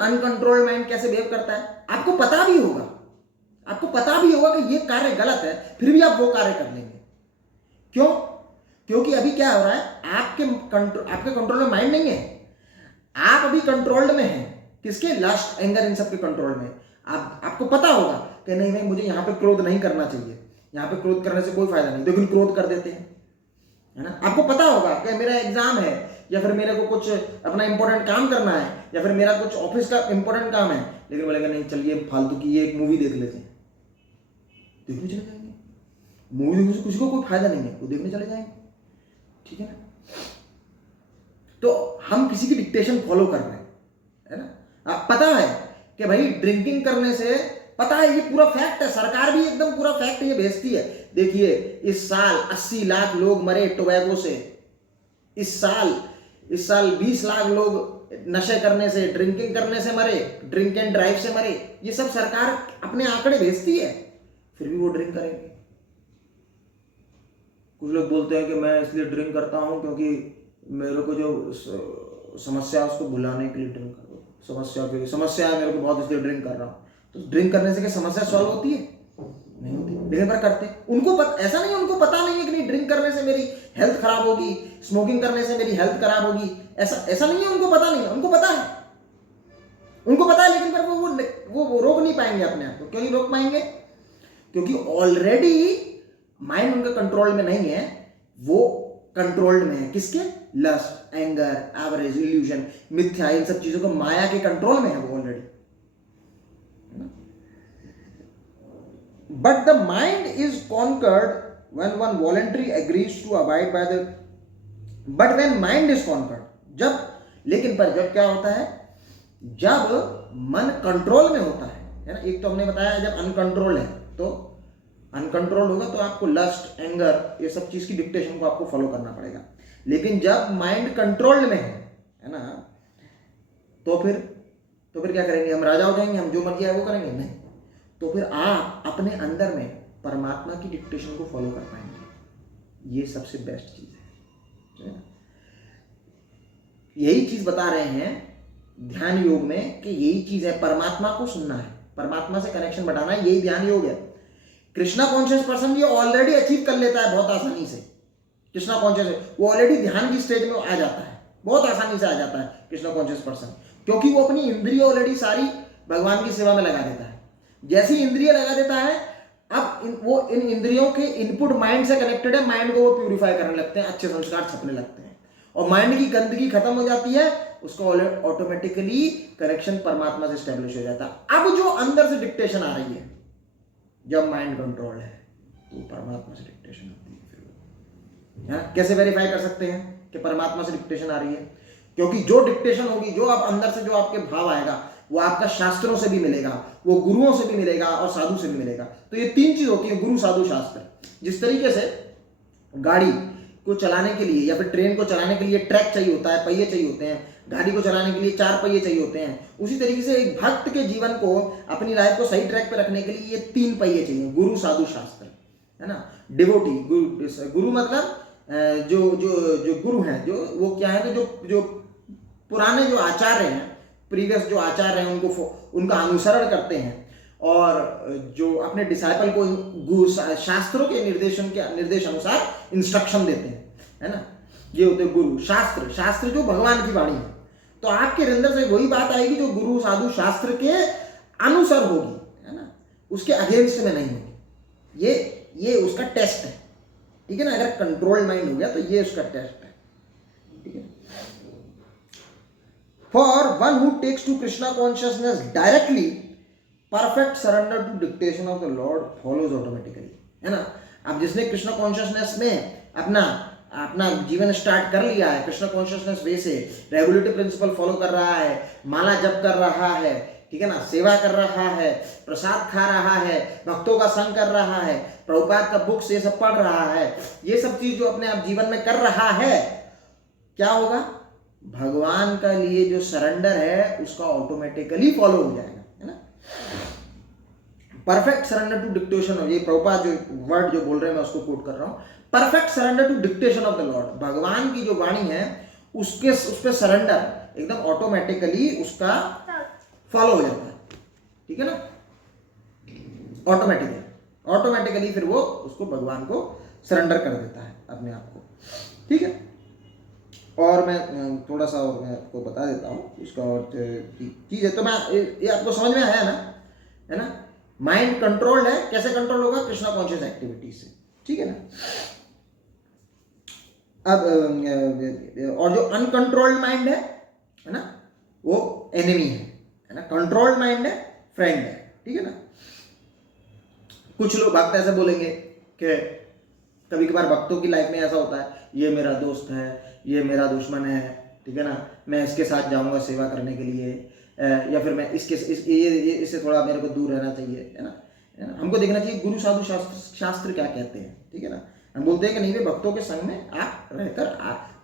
अनकंट्रोल्ड माइंड कैसे बिहेव करता है, आपको पता भी होगा, आपको पता भी होगा कि ये कार्य गलत है, फिर भी आप वो कार्य कर लेंगे। क्यों? क्योंकि अभी क्या हो रहा है, आपके कंट्रोल में माइंड नहीं है, आप अभी कंट्रोल्ड में हैं, किसके? लस्ट, एंगर, इन सब के कंट्रोल में। आपको पता होगा कि नहीं मुझे यहाँ पे क्रोध नहीं करना चाहिए, यहाँ पे क्रोध करने से कोई फायदा नहीं, लेकिन क्रोध कर देते हैं, है ना। आपको पता होगा कि मेरा एग्जाम है, या फिर मेरे को कुछ अपना इंपॉर्टेंट काम करना है, या फिर मेरा कुछ ऑफिस का इंपॉर्टेंट काम है, लेकिन बोलेगा नहीं चलिए फालतू की ये एक मूवी देख लेते हैं, देखने चले जाएंगे। मूवी देखने से किसी को कोई फायदा नहीं है, वो देखने चले जाएंगे, ठीक है ना। तो हम किसी की डिक्टेशन फॉलो कर रहे हैं, है ना। आप पता है कि भाई ड्रिंकिंग करने से, पता है ये पूरा फैक्ट है, सरकार भी एकदम पूरा फैक्ट ये भेजती है, देखिए इस साल 80 लाख लोग मरे टोबैको से, इस साल 20 लाख लोग नशे करने से, ड्रिंकिंग करने से मरे, ड्रिंक एंड ड्राइव से मरे, ये सब सरकार अपने आंकड़े भेजती है, फिर भी वो ड्रिंक करेंगे। कुछ लोग बोलते हैं कि मैं इसलिए ड्रिंक करता हूं क्योंकि मेरे को जो समस्या उसको भुलाने के लिए ड्रिंक कर, समस्या है मेरे को बहुत, इसलिए ड्रिंक कर रहा हूँ। तो ड्रिंक करने से क्या समस्या सॉल्व होती है? नहीं होती, लेकिन पर करते उनको ऐसा नहीं है, उनको पता नहीं है कि नहीं ड्रिंक करने से मेरी हेल्थ खराब होगी, स्मोकिंग करने से मेरी हेल्थ खराब होगी, ऐसा नहीं है, उनको पता नहीं है, उनको पता है, लेकिन पर वो रोक नहीं पाएंगे अपने आप को। क्यों नहीं रोक पाएंगे? क्योंकि ऑलरेडी माइंड उनका कंट्रोल में नहीं है, वो कंट्रोल्ड में है, किसके? लस्ट, एंगर, एवरेज, इल्यूजन, मिथ्या, इन सब चीजों को माया के कंट्रोल में है वो ऑलरेडी। But the mind is conquered when one voluntary agrees to abide by the, but when mind is conquered, जब क्या होता है, जब मन कंट्रोल में होता है ना। एक तो हमने बताया जब अनकंट्रोल्ड है, तो अनकंट्रोल होगा तो आपको लस्ट, एंगर, ये सब चीज की डिक्टेशन को आपको फॉलो करना पड़ेगा। लेकिन जब माइंड कंट्रोल्ड में है ना, तो फिर क्या करेंगे? हम राजा हो जाएंगे, हम जो मर्जी है वो करेंगे? नहीं। तो फिर आप अपने अंदर में परमात्मा की डिक्टेशन को फॉलो कर पाएंगे, ये सबसे बेस्ट चीज है। यही चीज बता रहे हैं ध्यान योग में कि यही चीज है, परमात्मा को सुनना है, परमात्मा से कनेक्शन बढ़ाना है, यही ध्यान योग है। कृष्णा कॉन्शियस पर्सन ये ऑलरेडी अचीव कर लेता है बहुत आसानी से। कृष्णा कॉन्शियस है, वो ऑलरेडी ध्यान की स्टेज में आ जाता है, बहुत आसानी से आ जाता है कृष्णा कॉन्शियस पर्सन, क्योंकि वो अपनी इंद्रिय ऑलरेडी सारी भगवान की सेवा में लगा देता है। जैसी इंद्रिय लगा देता है, अब वो इन इंद्रियों के इनपुट माइंड से कनेक्टेड है, माइंड को वो प्यूरिफाई करने लगते हैं, अच्छे संस्कार छपने लगते हैं, और माइंड की गंदगी खत्म हो जाती है, उसका ऑटोमेटिकली कनेक्शन परमात्मा से स्टैब्लिश हो जाता है। अब जो अंदर से डिक्टेशन आ रही है, जब माइंड कंट्रोल है, तो परमात्मा से डिक्टेशन आती है। फिर कैसे वेरीफाई कर सकते हैं कि परमात्मा से डिक्टेशन आ रही है? क्योंकि जो डिक्टेशन होगी, जो आप अंदर से जो आपके भाव आएगा, वो आपका शास्त्रों से भी मिलेगा, वो गुरुओं से भी मिलेगा और साधु से भी मिलेगा। तो ये तीन चीज होती है, गुरु, साधु, शास्त्र। जिस तरीके से गाड़ी को चलाने के लिए या फिर ट्रेन को चलाने के लिए ट्रैक चाहिए होता है, पहिए चाहिए होते हैं, गाड़ी को चलाने के लिए 4 पहिए चाहिए होते हैं, उसी तरीके से एक भक्त के जीवन को, अपनी लाइफ को सही ट्रैक पे रखने के लिए ये 3 पहिए चाहिए, गुरु, साधु, शास्त्र, है ना। डिवोटी, गुरु मतलब जो गुरु हैं, जो वो क्या है, जो पुराने जो आचार्य हैं, प्रीवियस जो आचार्य हैं, उनका अनुसरण करते हैं, और जो अपने डिसाइपल को शास्त्रों के निर्देश अनुसार इंस्ट्रक्शन देते हैं, है ना। ये होते गुरु। शास्त्र जो भगवान की वाणी है, तो आपके अंदर से वही बात आएगी जो गुरु, साधु, शास्त्र के अनुसार होगी, है ना, उसके अगेंस्ट में नहीं होगी। ये उसका टेस्ट है, ठीक है ना। अगर कंट्रोल माइंड हो गया तो ये उसका टेस्ट है, ठीक है। For one who takes to Krishna consciousness directly, perfect surrender to dictation of the lord follows automatically, है ना। अब जिसने कृष्ण कॉन्शियसनेस में अपना अपना जीवन स्टार्ट कर लिया है, कृष्ण कॉन्शियसनेस वे से रेगुलेटरी प्रिंसिपल फॉलो कर रहा है, माला जप कर रहा है, ठीक है ना, सेवा कर रहा है, प्रसाद खा रहा है, भक्तों का संग कर रहा है, प्रभुपाद का बुक्स ये सब पढ़ रहा है, ये सब चीज जो अपने आप जीवन में कर रहा है, क्या होगा, भगवान का लिए जो सरेंडर है उसका ऑटोमेटिकली फॉलो हो जाएगा, है ना। परफेक्ट सरेंडर टू डिक्टेशन, ये प्रभुपाद जो वर्ड जो बोल रहे हैं मैं उसको कोट कर रहा हूँ, perfect surrender to dictation of the lord, भगवान की जो वाणी है उस पे सरेंडर एकदम ऑटोमेटिकली उसका फॉलो हो जाता है, ठीक है ना, ऑटोमेटिकली फिर वो उसको भगवान को सरेंडर कर देता है अपने आप को, ठीक है। और मैं थोड़ा सा और मैं आपको बता देता हूँ इसका और चीज है, तो मैं ये आपको समझ में आया ना, है ना। माइंड कंट्रोल्ड है, कैसे कंट्रोल होगा, कृष्णा कॉन्शियस एक्टिविटी से, ठीक है ना। अब और जो अनकंट्रोल्ड माइंड है ना, वो एनिमी है ना, कंट्रोल्ड माइंड है फ्रेंड है, ठीक है ना। कुछ लोग भक्त ऐसे बोलेंगे कि कभी कभार भक्तों की लाइफ में ऐसा होता है, ये मेरा दोस्त है, ये मेरा दुश्मन है, ठीक है ना, मैं इसके साथ जाऊंगा सेवा करने के लिए, या फिर मैं इससे थोड़ा मेरे को दूर रहना चाहिए, है ना। हमको देखना चाहिए गुरु साधु शास्त्र क्या कहते हैं, ठीक है ना। हम बोलते हैं कि नहीं भाई भक्तों के संग में आप रहकर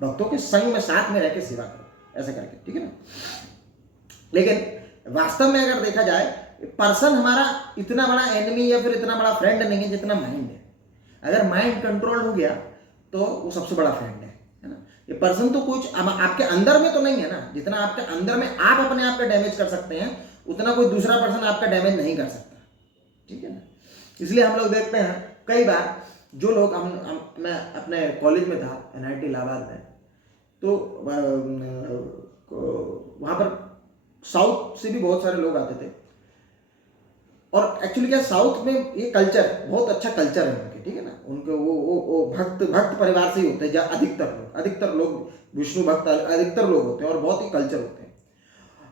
भक्तों के संग में साथ में रह के सेवा करो, ऐसा करके, ठीक है ना। लेकिन वास्तव में अगर देखा जाए, पर्सन हमारा इतना बड़ा एनिमी या फिर इतना बड़ा फ्रेंड नहीं है जितना माइंड है। अगर माइंड कंट्रोल हो गया तो वो सबसे बड़ा फ्रेंड है ना। ये पर्सन तो कुछ आपके अंदर में तो नहीं है ना, जितना आपके अंदर में आप अपने आप का डैमेज कर सकते हैं उतना कोई दूसरा पर्सन आपका डैमेज नहीं कर सकता, ठीक है ना। इसलिए हम लोग देखते हैं कई बार जो लोग मैं अपने कॉलेज में था NIT इलाहाबाद में, तो वहाँ पर साउथ से भी बहुत सारे लोग आते थे, और एक्चुअली क्या साउथ में ये कल्चर बहुत अच्छा कल्चर है उनके, ठीक है ना। उनके वो भक्त परिवार से ही होते हैं, जहाँ अधिकतर लोग विष्णु भक्त अधिकतर लोग होते हैं और बहुत ही कल्चर होते हैं।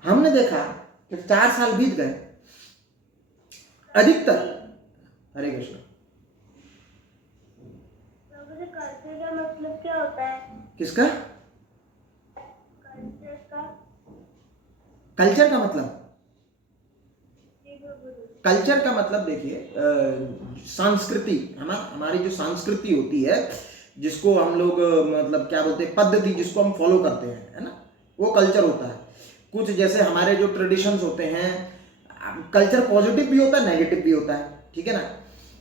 हमने देखा कि 4 साल बीत गए, अधिकतर हरे कृष्ण कल्चर का मतलब क्या होता है? किसका कल्चर का मतलब? कल्चर का मतलब देखिए संस्कृति, हमारी जो संस्कृति होती है जिसको हम लोग मतलब क्या बोलते हैं, पद्धति जिसको हम फॉलो करते हैं, है ना, वो कल्चर होता है। कुछ जैसे हमारे जो ट्रेडिशंस होते हैं, कल्चर पॉजिटिव भी होता है नेगेटिव भी होता है, ठीक है ना।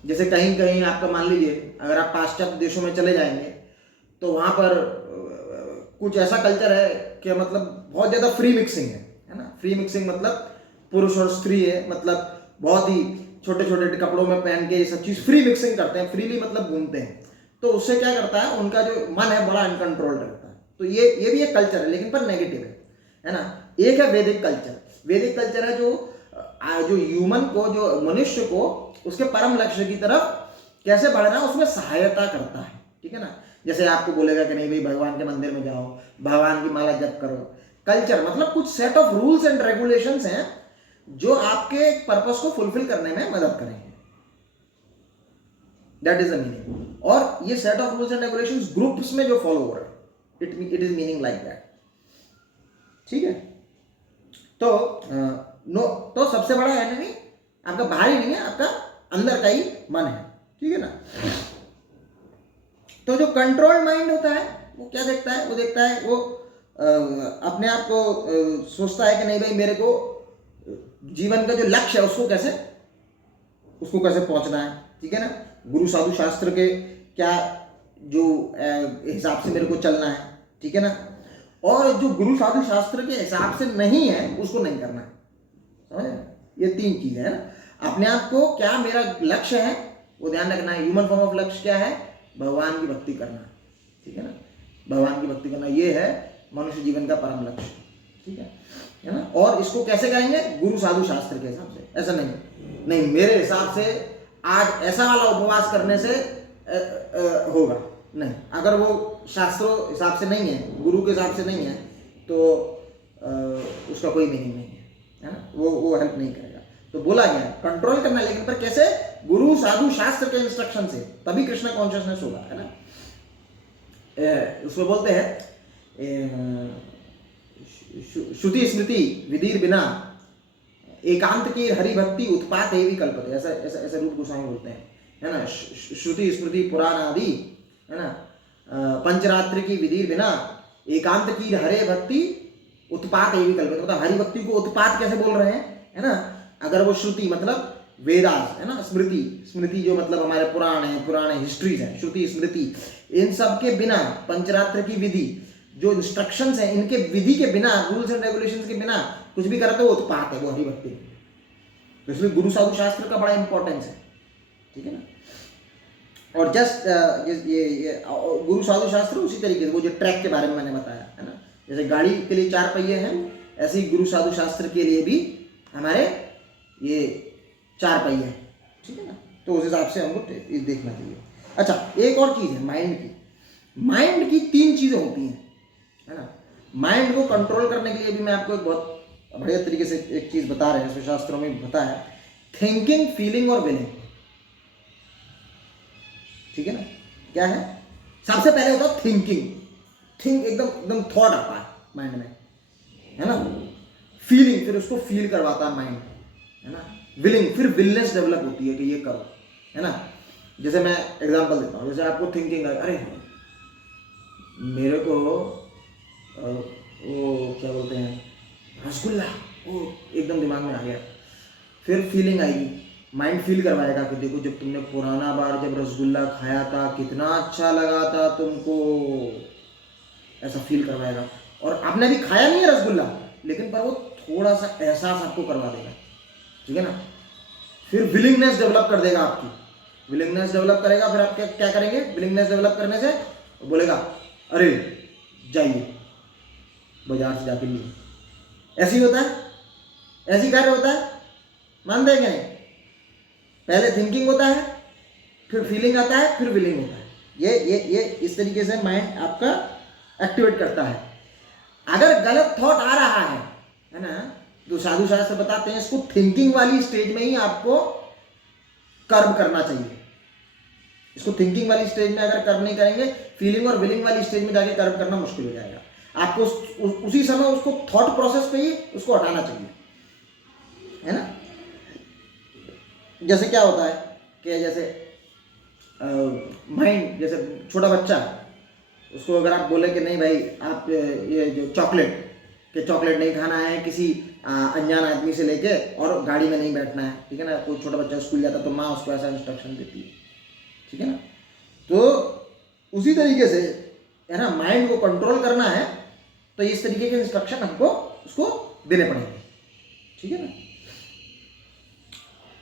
जैसे कहीं कहीं आपका मान लीजिए अगर आप पाश्चात्य देशों में चले जाएंगे तो वहाँ पर कुछ ऐसा कल्चर है कि मतलब बहुत ज़्यादा फ्री मिक्सिंग है ना। फ्री मिक्सिंग मतलब पुरुष और स्त्री है, मतलब बहुत ही छोटे छोटे कपड़ों में पहन के ये सब चीज़ फ्री मिक्सिंग करते हैं, फ्रीली मतलब घूमते हैं। तो उससे क्या करता है, उनका जो मन है बड़ा अनकंट्रोल्ड रहता है। तो ये भी एक कल्चर है, लेकिन पर नेगेटिव है ना। एक है वैदिक कल्चर। वैदिक कल्चर है जो ह्यूमन को, जो मनुष्य को उसके परम लक्ष्य की तरफ कैसे बढ़ना है उसमें सहायता करता है, ठीक है ना। जैसे आपको बोलेगा कि नहीं भाई भगवान के मंदिर में जाओ, भगवान की माला जप करो। कल्चर मतलब कुछ set of rules and regulations हैं जो आपके पर्पस को फुलफिल करने में मदद करेंगे, दैट इज द मीनिंग। और ये set of rules and regulations groups में जो फॉलो हो रहा है, it is meaning like that, ठीक है। तो सबसे बड़ा एनिमी आपका बाहर ही नहीं है, आपका अंदर का ही मन है, ठीक है ना। तो जो कंट्रोल माइंड होता है वो क्या देखता है, वो देखता है वो अपने आप को सोचता है कि नहीं भाई मेरे को जीवन का जो लक्ष्य है उसको कैसे पहुंचना है, ठीक है ना। गुरु साधु शास्त्र के क्या जो हिसाब से मेरे को चलना है, ठीक है ना। और जो गुरु साधु शास्त्र के हिसाब से नहीं है उसको नहीं करना है, समझे। ये 3 चीजें है ना। अपने आप को क्या मेरा लक्ष्य है वो ध्यान रखना है। ह्यूमन फॉर्म ऑफ लक्ष्य क्या है, भगवान की भक्ति करना, ठीक है ना। भगवान की भक्ति करना ये है मनुष्य जीवन का परम लक्ष्य, ठीक है ना। और इसको कैसे करेंगे, गुरु साधु शास्त्र के हिसाब से। ऐसा नहीं मेरे हिसाब से आज ऐसा वाला उपवास करने से होगा, नहीं। अगर वो शास्त्रों हिसाब से नहीं है, गुरु के हिसाब से नहीं है, तो उसका कोई मीनिंग नहीं है ना। वो हेल्प नहीं करेगा। तो बोला गया कंट्रोल करना, लेकिन पर कैसे? गुरु साधु शास्त्र के इंस्ट्रक्शन से, तभी कृष्ण कॉन्शियसनेस होगा, है ना। उसको बोलते हैं श्रुति स्मृति विधिर बिना एकांत की हरि भक्ति उत्पात एवं कल्पते, ऐसा ऐसा ऐसा रूप गोस्वामी बोलते हैं, है ना। श्रुति स्मृति पुराण आदि, है ना, पंचरात्रि की विधि बिना एकांत की हरे भक्ति उत्पात एवं कल्पते, मतलब हरि भक्ति को उत्पात कैसे बोल रहे हैं, है ना। अगर वो श्रुति मतलब वेदास, है ना, स्मृति, स्मृति जो मतलब हमारे पुराण हिस्ट्रीज है, श्रुति स्मृति, इन सब के बिना, पंचरात्र की विधि जो इंस्ट्रक्शंस हैं, इनके विधि के बिना, रूल्स एंड रेगुलेशंस के बिना कुछ भी करते वो उत्पात है, वो हरि भक्ति। तो इसलिए गुरु साधु शास्त्र का बड़ा इंपॉर्टेंस है, ठीक है ना। और जस्ट ये गुरु साधु शास्त्र उसी तरीके से, वो जो ट्रैक के बारे में मैंने बताया, है ना, जैसे गाड़ी के लिए 4 पहिए हैं, ऐसे ही गुरु साधु शास्त्र के लिए भी हमारे ये 4 पहिए हैं, ठीक है ना। तो उस हिसाब से हमको देखना चाहिए। अच्छा, एक और चीज़ है माइंड की। माइंड की 3 चीज़ें होती हैं, है ना। माइंड को कंट्रोल करने के लिए भी मैं आपको एक बहुत बढ़िया तरीके से एक चीज़ बता रहे हैं, इसमें शास्त्रों में बताया है, थिंकिंग, फीलिंग और विलिंग, ठीक है ना। क्या है? सबसे पहले होता है थिंकिंग, एकदम थॉट आता है माइंड में, है ना। फीलिंग, फिर उसको फील करवाता है माइंड, है ना। विलिंग, फिर विलनेस डेवलप होती है कि ये करो, है ना। जैसे मैं एग्जांपल देता हूँ, जैसे आपको थिंकिंग है, अरे मेरे को वो क्या बोलते हैं, रसगुल्ला, वो एकदम दिमाग में आ गया। फिर फीलिंग आएगी, माइंड फील करवाएगा कि देखो जब तुमने पुराना बार जब रसगुल्ला खाया था कितना अच्छा लगा था तुमको, ऐसा फील करवाएगा। और आपने भी खाया नहीं है रसगुल्ला, लेकिन पर वो थोड़ा सा एहसास आपको करवा देगा, ठीक है ना। फिर विलिंगनेस डेवलप कर देगा आपकी, विलिंगनेस डेवलप करेगा। फिर आप क्या करेंगे? विलिंगनेस डेवलप करने से बोलेगा अरे जाइए बाजार से जाके लिए। ऐसे ही होता है, ऐसी कार्य होता है, मानते हैं क्या नहीं? पहले थिंकिंग होता है, फिर फीलिंग आता है, फिर विलिंग होता है। ये इस तरीके से माइंड आपका एक्टिवेट करता है। अगर गलत थॉट आ रहा है ना, तो साधु शास्त्र बताते हैं इसको थिंकिंग वाली स्टेज में ही आपको कर्म करना चाहिए। इसको थिंकिंग वाली स्टेज में अगर कर्म नहीं करेंगे, फीलिंग और विलिंग वाली स्टेज में जाके कर्म करना मुश्किल हो जाएगा। आपको उसी समय उसको थॉट प्रोसेस पे ही उसको हटाना चाहिए, है ना। जैसे क्या होता है कि जैसे माइंड, जैसे छोटा बच्चा, उसको अगर आप बोले कि नहीं भाई आप ये जो चॉकलेट नहीं खाना है किसी अनजान आदमी से लेके, और गाड़ी में नहीं बैठना है, ठीक है ना। कोई छोटा बच्चा स्कूल जाता तो माँ उसको ऐसा इंस्ट्रक्शन देती है, ठीक है ना। तो उसी तरीके से, है ना, माइंड को कंट्रोल करना है तो इस तरीके के इंस्ट्रक्शन हमको उसको देने पड़ेंगे, ठीक है ना।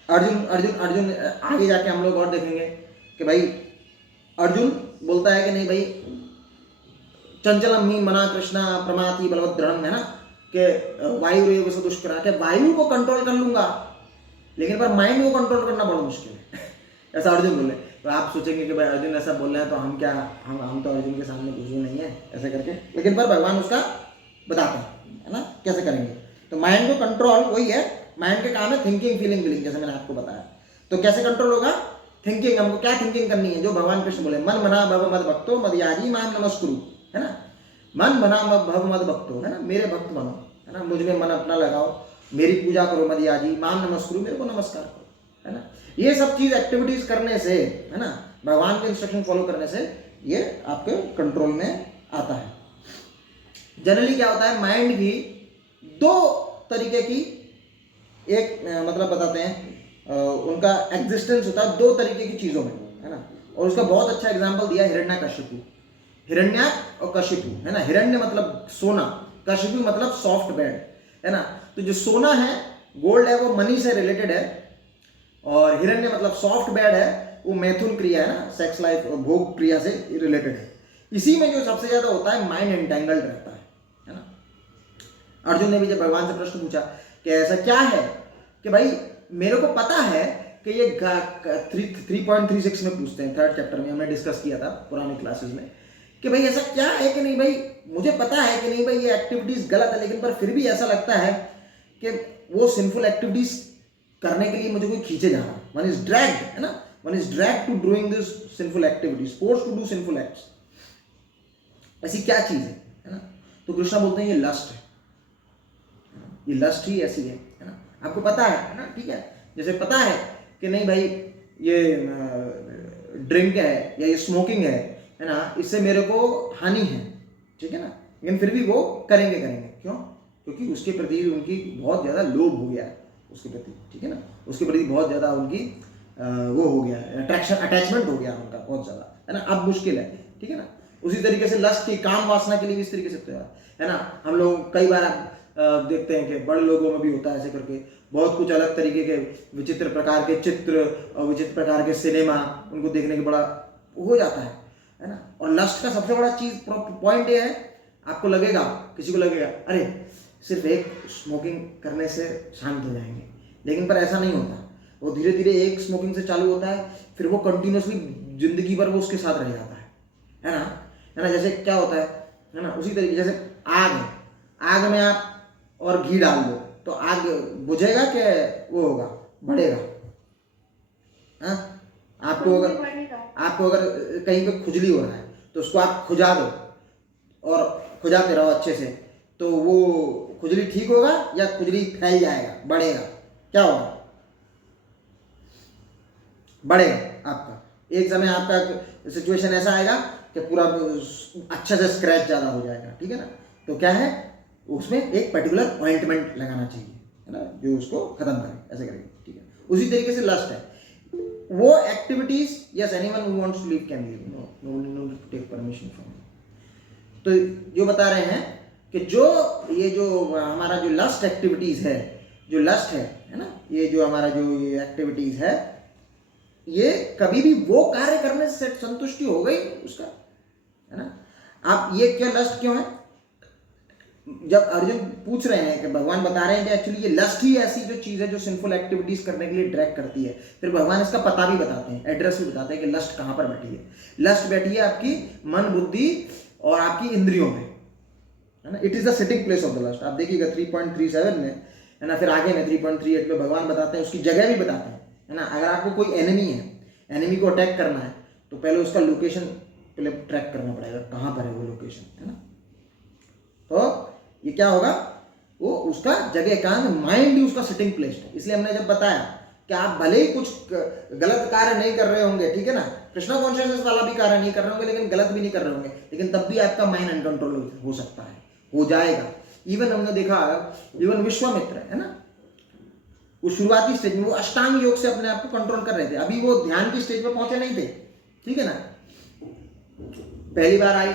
अर्जुन आगे जाके हम लोग और देखेंगे कि भाई अर्जुन बोलता है कि नहीं भाई चंचलम ही मना कृष्णा प्रमाति बलवत दृढ़, है ना, कि वायु रेव से दुष्करा, के वायु को कंट्रोल कर लूंगा लेकिन पर माइंड को कंट्रोल करना बड़ा मुश्किल है। ऐसा अर्जुन बोले तो आप सोचेंगे कि भाई अर्जुन ऐसा बोल रहे हैं तो हम क्या, हम तो अर्जुन के सामने कुछ भी नहीं है ऐसे करके, लेकिन पर भगवान उसका बताते हैं, है ना, कैसे करेंगे। तो माइंड को कंट्रोल वही है, माइंड के काम है थिंकिंग फीलिंग विलिंग, जैसे मैंने आपको बताया। तो कैसे कंट्रोल होगा? थिंकिंग, हमको क्या थिंकिंग करनी है, जो भगवान कृष्ण बोले, मन मना भव मद भक्तो मदयाजी माम नमस्कुरु, है ना। मन मना भव मद भक्तो, है ना, मेरे भक्त बनो, है ना, मुझ में मन अपना लगाओ, मेरी पूजा करो, मदयाजी माम नमस्कुरु, मेरे को नमस्कार करो, है ना। ये सब चीज एक्टिविटीज करने से, है ना, भगवान के इंस्ट्रक्शन फॉलो करने से ये आपके कंट्रोल में आता है। जनरली क्या होता है, माइंड की 2 तरीके की एक मतलब बताते हैं उनका एग्जिस्टेंस होता है 2 तरीके की चीजों में, है ना। और उसका बहुत अच्छा एग्जांपल दिया हिरण्यकशिपु, हिरण्याक और कशिपु, है ना। हिरण्य मतलब सोना, कशिपु मतलब सॉफ्ट बेड, है ना। तो जो सोना है, गोल्ड है, वो मनी से रिलेटेड है, और हिरण्य मतलब सॉफ्ट बेड है, वो मैथुन क्रिया है ना, सेक्स लाइफ और भोग क्रिया से रिलेटेड है। इसी में जो सबसे ज्यादा होता है माइंड एंटेंगल्ड रहता है ना। अर्जुन ने भी जब भगवान से प्रश्न पूछा कि ऐसा क्या है कि भाई मेरे को पता है कि ये 3.36 में पूछते हैं, 3rd चैप्टर में हमने डिस्कस किया था पुरानी क्लासेस में, कि भाई ऐसा क्या है कि नहीं भाई मुझे पता है कि नहीं भाई ये एक्टिविटीज गलत है, लेकिन पर फिर भी ऐसा लगता है कि वो सिंफुल एक्टिविटीज करने के लिए मुझे कोई खींचे जा रहा, वन इज ड्रैग्ड, है ना, one is dragged to doing this sinful activities, forced to do sinful acts. ऐसी क्या चीज है ना? तो कृष्णा बोलते हैं ये लस्ट है, ये लस्ट ही ऐसी है ना। आपको पता है ना, ठीक है, जैसे पता है कि नहीं भाई ये ड्रिंक है या ये स्मोकिंग है ना, इससे मेरे को हानि है, ठीक है ना, लेकिन फिर भी वो करेंगे। क्यों? क्योंकि उसके प्रति उनकी बहुत ज़्यादा लोभ हो गया है उसके प्रति, ठीक है ना, उसके प्रति बहुत ज़्यादा उनकी वो हो गया है, अटैचमेंट हो गया उनका बहुत ज़्यादा, है ना। अब मुश्किल है, ठीक है ना। उसी तरीके से लस्ट की काम वासना के लिए भी इस तरीके से है ना। हम लोग कई बार देखते हैं कि बड़े लोगों में भी होता है ऐसे करके, बहुत कुछ अलग तरीके के विचित्र प्रकार के चित्र और विचित्र प्रकार के सिनेमा उनको देखने के बड़ा हो जाता है ना। और लस्ट का सबसे बड़ा चीज पॉइंट ये है, आपको लगेगा, किसी को लगेगा अरे सिर्फ एक स्मोकिंग करने से शांत हो जाएंगे, लेकिन पर ऐसा नहीं होता। वो धीरे धीरे एक स्मोकिंग से चालू होता है, फिर वो कंटिन्यूसली जिंदगी भर वो उसके साथ रह जाता है ना। जैसे क्या होता है ना, उसी तरीके जैसे आग है, आग में आप और घी डाल दो तो आग बुझेगा कि वो होगा, बढ़ेगा? हाँ, आपको अगर कहीं पे खुजली हो रहा है तो उसको आप खुजा दो और खुजाते रहो अच्छे से, तो वो खुजली ठीक होगा या खुजली फैल जाएगा, बढ़ेगा? क्या होगा? बढ़ेगा आपका। एक समय आपका सिचुएशन ऐसा आएगा कि पूरा अच्छे से स्क्रैच ज़्यादा हो जाएगा, ठीक है ना। तो क्या है, उसमें एक पर्टिकुलर ऑइंटमेंट लगाना चाहिए, है ना, जो उसको खत्म करे, ऐसे करेंगे, ठीक है। उसी तरीके से लस्ट है, वो activities, yes anyone who wants to live can live, no need to take permission from. तो जो बता रहे हैं कि जो ये जो हमारा जो लस्ट एक्टिविटीज है, जो लस्ट है ना, ये जो हमारा जो ये एक्टिविटीज है, ये कभी भी वो कार्य करने से संतुष्टि हो गई उसका, है ना। आप ये क्यों लस्ट क्यों है? जब अर्जुन पूछ रहे हैं कि भगवान बता रहे हैं कि एक्चुअली ये लस्ट ही ऐसी जो चीज है जो सिंफुल एक्टिविटीज करने के लिए ड्रैग करती है, फिर भगवान इसका पता भी बताते हैं, एड्रेस भी बताते हैं कि लस्ट कहां पर बैठी है। लस्ट बैठी है आपकी मन, बुद्धि और आपकी इंद्रियों में, है ना। It is the sitting place of the lust. आप देखिएगा 3.37 में, है ना, फिर आगे में 3.38 में भगवान बताते हैं, उसकी जगह भी बताते हैं, है ना। अगर आपको कोई एनिमी है, एनिमी को अटैक करना है, तो पहले उसका लोकेशन पहले ट्रैक करना पड़ेगा, कहां पर है वो लोकेशन, है ना। तो ये क्या होगा, वो उसका जगह कहां है, माइंड ही उसका सिटिंग प्लेस है। इसलिए हमने जब बताया कि आप भले ही कुछ गलत कार्य नहीं कर रहे होंगे, ठीक है ना, कृष्णा कॉन्शियसनेस वाला भी कार्य नहीं कर रहे होंगे, लेकिन गलत भी नहीं कर रहे होंगे, लेकिन तब भी आपका माइंड अनकंट्रोल हो सकता है, हो जाएगा। इवन हमने देखा, इवन विश्वामित्र, है ना, वो शुरुआती स्टेज में वो अष्टांग योग से अपने आप को कंट्रोल कर रहे थे, अभी वो ध्यान की स्टेज पर पहुंचे नहीं थे, ठीक है ना। पहली बार आई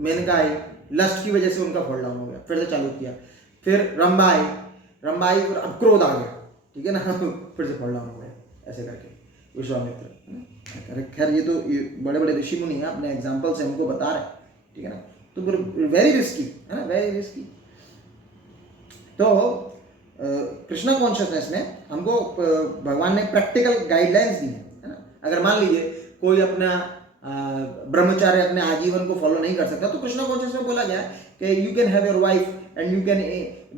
मेनका आई, लस्ट की वजह से उनका फॉल डाउन हो गया, फिर से चालू किया, फिर रंभा आई, फिर अब क्रोध आ गया, ठीक है ना, फिर से फॉल डाउन हो गया, ऐसे करके विश्वामित्र। खैर ये तो बड़े बड़े ऋषि मुनि हैं, अपने एग्जाम्पल से हमको बता रहे हैं, ठीक है ना। तो फिर वेरी रिस्की, है ना, वेरी रिस्की। तो कृष्णा कॉन्शियसनेस में हमको भगवान ने प्रैक्टिकल गाइडलाइंस दी है ना। अगर मान लीजिए कोई अपना ब्रह्मचार्य अपने आजीवन को फॉलो नहीं कर सकता, तो कृष्णा कॉन्शियसनेस में बोला गया कि you can have your wife and you can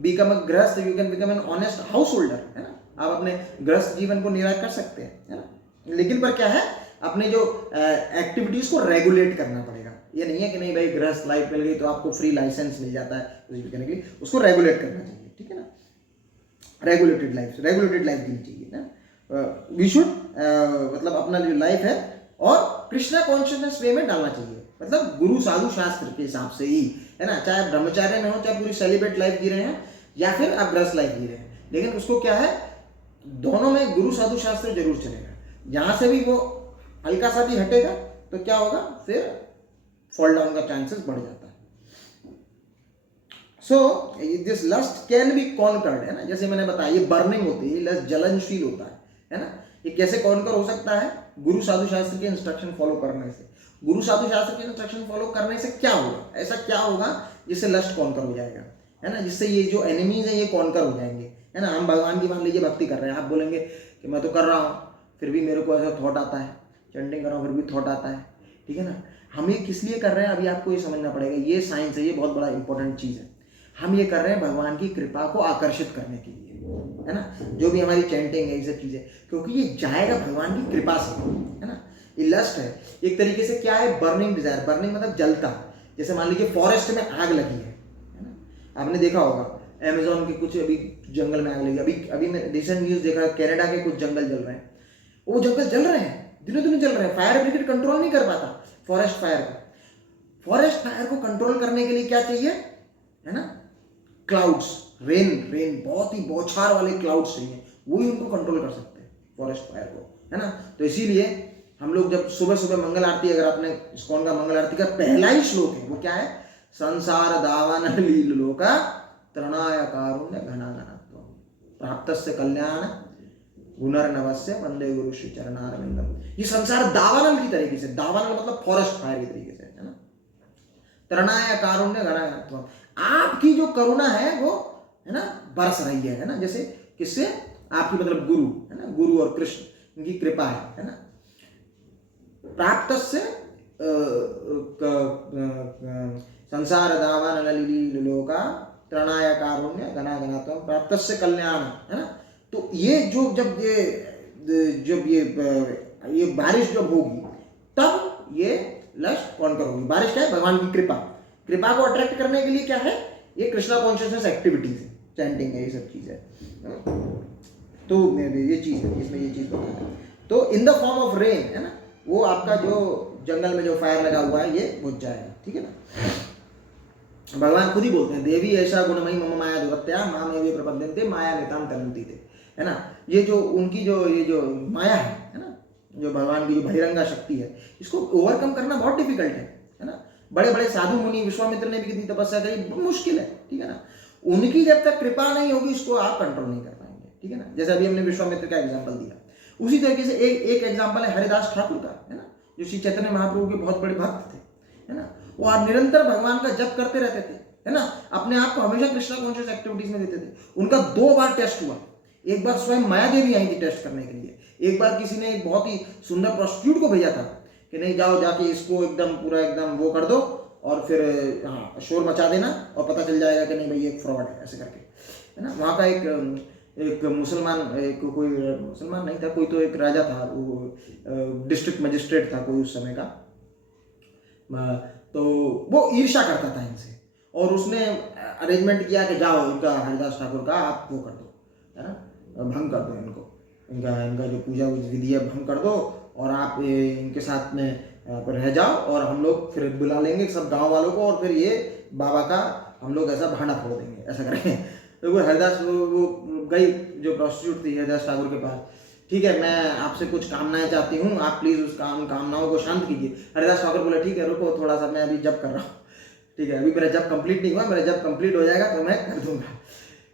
become a grihastha, you can become an honest house holder, है ना। आप अपने गृहस्थ जीवन को निर्वाह कर सकते हैं, है ना। लेकिन पर क्या है, अपने जो एक्टिविटीज को रेगुलेट करना पड़ेगा। ये नहीं है कि नहीं भाई गृहस्थ लाइफ मिल गई तो आपको फ्री लाइसेंस मिल जाता है कुछ भी करने के लिए, उसको रेगुलेट करना चाहिए, ठीक है ना। रेगुलेटेड लाइफ जीनी चाहिए ना। वी शुड मतलब अपना जो लाइफ है और कृष्णा कॉन्शियसनेस वे में डालना चाहिए, मतलब गुरु साधु शास्त्र के हिसाब से ही, है ना। चाहे आप ब्रह्मचार्य में हो, चाहे पूरी सेलिब्रेट लाइफ जी रहे हैं, या फिर आप गृहस्थ लाइफ जी रहे हैं, लेकिन उसको क्या है, दोनों में गुरु साधु शास्त्र जरूर चलेगा। जहां से भी वो हल्का सा भी हटेगा तो क्या होगा, फिर फॉल डाउन का चांसेस बढ़ जाता है। So this lust can be conquered, है ना। जैसे मैंने बताया ये बर्निंग होती है, लस्ट जलनशील होता है ना। ये कैसे कॉन्कर हो सकता है, गुरु साधु शास्त्र के इंस्ट्रक्शन फॉलो करने से। गुरु साधु शास्त्र के इंस्ट्रक्शन फॉलो करने से क्या होगा, ऐसा क्या होगा जिससे लस्ट कॉन्कर हो जाएगा, है ना, जिससे ये जो एनिमीज है ये कॉन्कर हो जाएंगे, है ना। हम भगवान की मान लीजिए भक्ति कर रहे हैं, आप बोलेंगे कि मैं तो कर रहा हूँ, फिर भी मेरे को ऐसा थॉट आता है, चैंटिंग कर रहा हूँ फिर भी थॉट आता है, ठीक है ना। हम ये किस लिए कर रहे हैं, अभी आपको ये समझना पड़ेगा। ये साइंस है, ये बहुत बड़ा इंपॉर्टेंट चीज़ है। हम ये कर रहे हैं भगवान की कृपा को आकर्षित करने के लिए, है ना, जो भी हमारी चैंटिंग है, ये सब चीजें, क्योंकि ये जाएगा भगवान की कृपा से, है ना। ये लस्ट है एक तरीके से, क्या है, बर्निंग डिजायर, बर्निंग मतलब जलता, जैसे मान लीजिए फॉरेस्ट में आग लगी है ना, आपने देखा होगा अमेजोन के कुछ अभी जंगल में आग लगी, अभी मैं रिसेंट न्यूज देखा, कनाडा के कुछ जंगल जल रहे हैं, वो जंगल जल रहे हैं, दिनों दिनों जल रहे हैं, फायर ब्रिगेड कंट्रोल नहीं कर पाता फॉरेस्ट फायर को। फॉरेस्ट फायर को कंट्रोल करने के लिए क्या चाहिए, है ना, क्लाउड्स, रेन, बहुत ही बौछार वाले क्लाउड्स चाहिए, वही उनको कंट्रोल कर सकते हैं फॉरेस्ट फायर को, है ना। तो इसीलिए हम लोग जब सुबह सुबह मंगल आरती, अगर आपने इस्कॉन का मंगल आरती का पहला ही श्लोक है, वो क्या है, संसार दावान लीलोका तृणाय कारुण्य घनाघनत्वम प्राप्तस्य कल्याण गुणर्नवस्य वंदे गुरु श्री चरणारविंदम। ये संसार दावानल की तरीके से, दावानल मतलब फॉरेस्ट फायर की तरीके से, है ना, तृणाय कारुण्य घनाघनत्वम, आपकी जो करुणा है वो, है ना, बरस रही है ना, जैसे किससे, आपकी मतलब गुरु, है ना, गुरु और कृष्ण इनकी कृपा है ना। प्राप्तस्य संसार दावानल लीलोका तृणाय कारुण्य घनाघनत्वम प्राप्तस्य कल्याण, है ना। तो ये जो जब ये बारिश जब होगी तब ये लस्ट कौन करोगी, बारिश क्या है, भगवान की कृपा, कृपा को अट्रैक्ट करने के लिए क्या है, ये कृष्णा कॉन्शियसनेस एक्टिविटीज है, चैंटिंग है, ये सब चीज है। तो ये चीज है, इसमें ये चीज बताना है। तो in the form of rain, है ना, वो आपका जो जंगल में जो फायर लगा हुआ है ये बुझ जाएगा, ठीक है ना। भगवान खुद ही बोलते हैं, देवी ऐसा गुणमयी मम माया दुरत्या माम एवे प्रपद्यन्ते माया निताम तरन्ति थे, है ना। ये जो उनकी ये जो माया है ना, जो भगवान की जो बहिरंगा शक्ति है, इसको ओवरकम करना बहुत डिफिकल्ट है ना। बड़े बड़े साधु मुनि, विश्वामित्र ने भी कितनी तपस्या करी, बहुत मुश्किल है, ठीक है ना। उनकी जब तक कृपा नहीं होगी इसको आप कंट्रोल नहीं कर पाएंगे, ठीक है ना। जैसे अभी हमने विश्वामित्र का एग्जाम्पल दिया, उसी तरीके से एक एग्जाम्पल है हरिदास ठाकुर का, है ना, जो श्री चैतन्य महाप्रभु के बहुत बड़े भक्त थे, है ना। वो निरंतर भगवान का जप करते रहते थे, है ना, अपने आप को हमेशा कृष्णा कॉन्शियस एक्टिविटीज में देते थे। उनका 2 बार टेस्ट हुआ, एक बार स्वयं माया देवी आई थी टेस्ट करने के लिए, एक बार किसी ने एक बहुत ही सुंदर प्रोस्टिट्यूट को भेजा था कि नहीं जाओ जाके इसको एकदम पूरा एकदम वो कर दो और फिर हाँ शोर मचा देना और पता चल जाएगा कि नहीं भाई एक फ्रॉड है, ऐसे करके, है ना। वहाँ का एक मुसलमान, कोई मुसलमान नहीं था, कोई तो एक राजा था, वो डिस्ट्रिक्ट मजिस्ट्रेट था कोई उस समय का, तो वो ईर्ष्या करता था इनसे, और उसने अरेंजमेंट किया कि जाओ इनका हरिदास ठाकुर का आप वो कर दो, है ना, भंग कर दो इनको, इनका जो पूजा विधि है भंग कर दो, और आप इनके साथ में रह जाओ और हम लोग फिर बुला लेंगे सब गांव वालों को और फिर ये बाबा का हम लोग ऐसा भांडा फोड़ देंगे, ऐसा करेंगे। तो वो हरिदास वो गई जो प्रोस्टिट्यूट थी हरिदास ठाकुर के पास, ठीक है मैं आपसे कुछ कामनाएं चाहती हूँ, आप प्लीज उस कामनाओं को शांत कीजिए। हरिदास ठाकुर बोले ठीक है रुको थोड़ा सा, मैं अभी जप कर रहा हूँ, ठीक है अभी मेरा जप कंप्लीट नहीं हुआ, मेरा जब कंप्लीट हो जाएगा तो मैं कर दूंगा,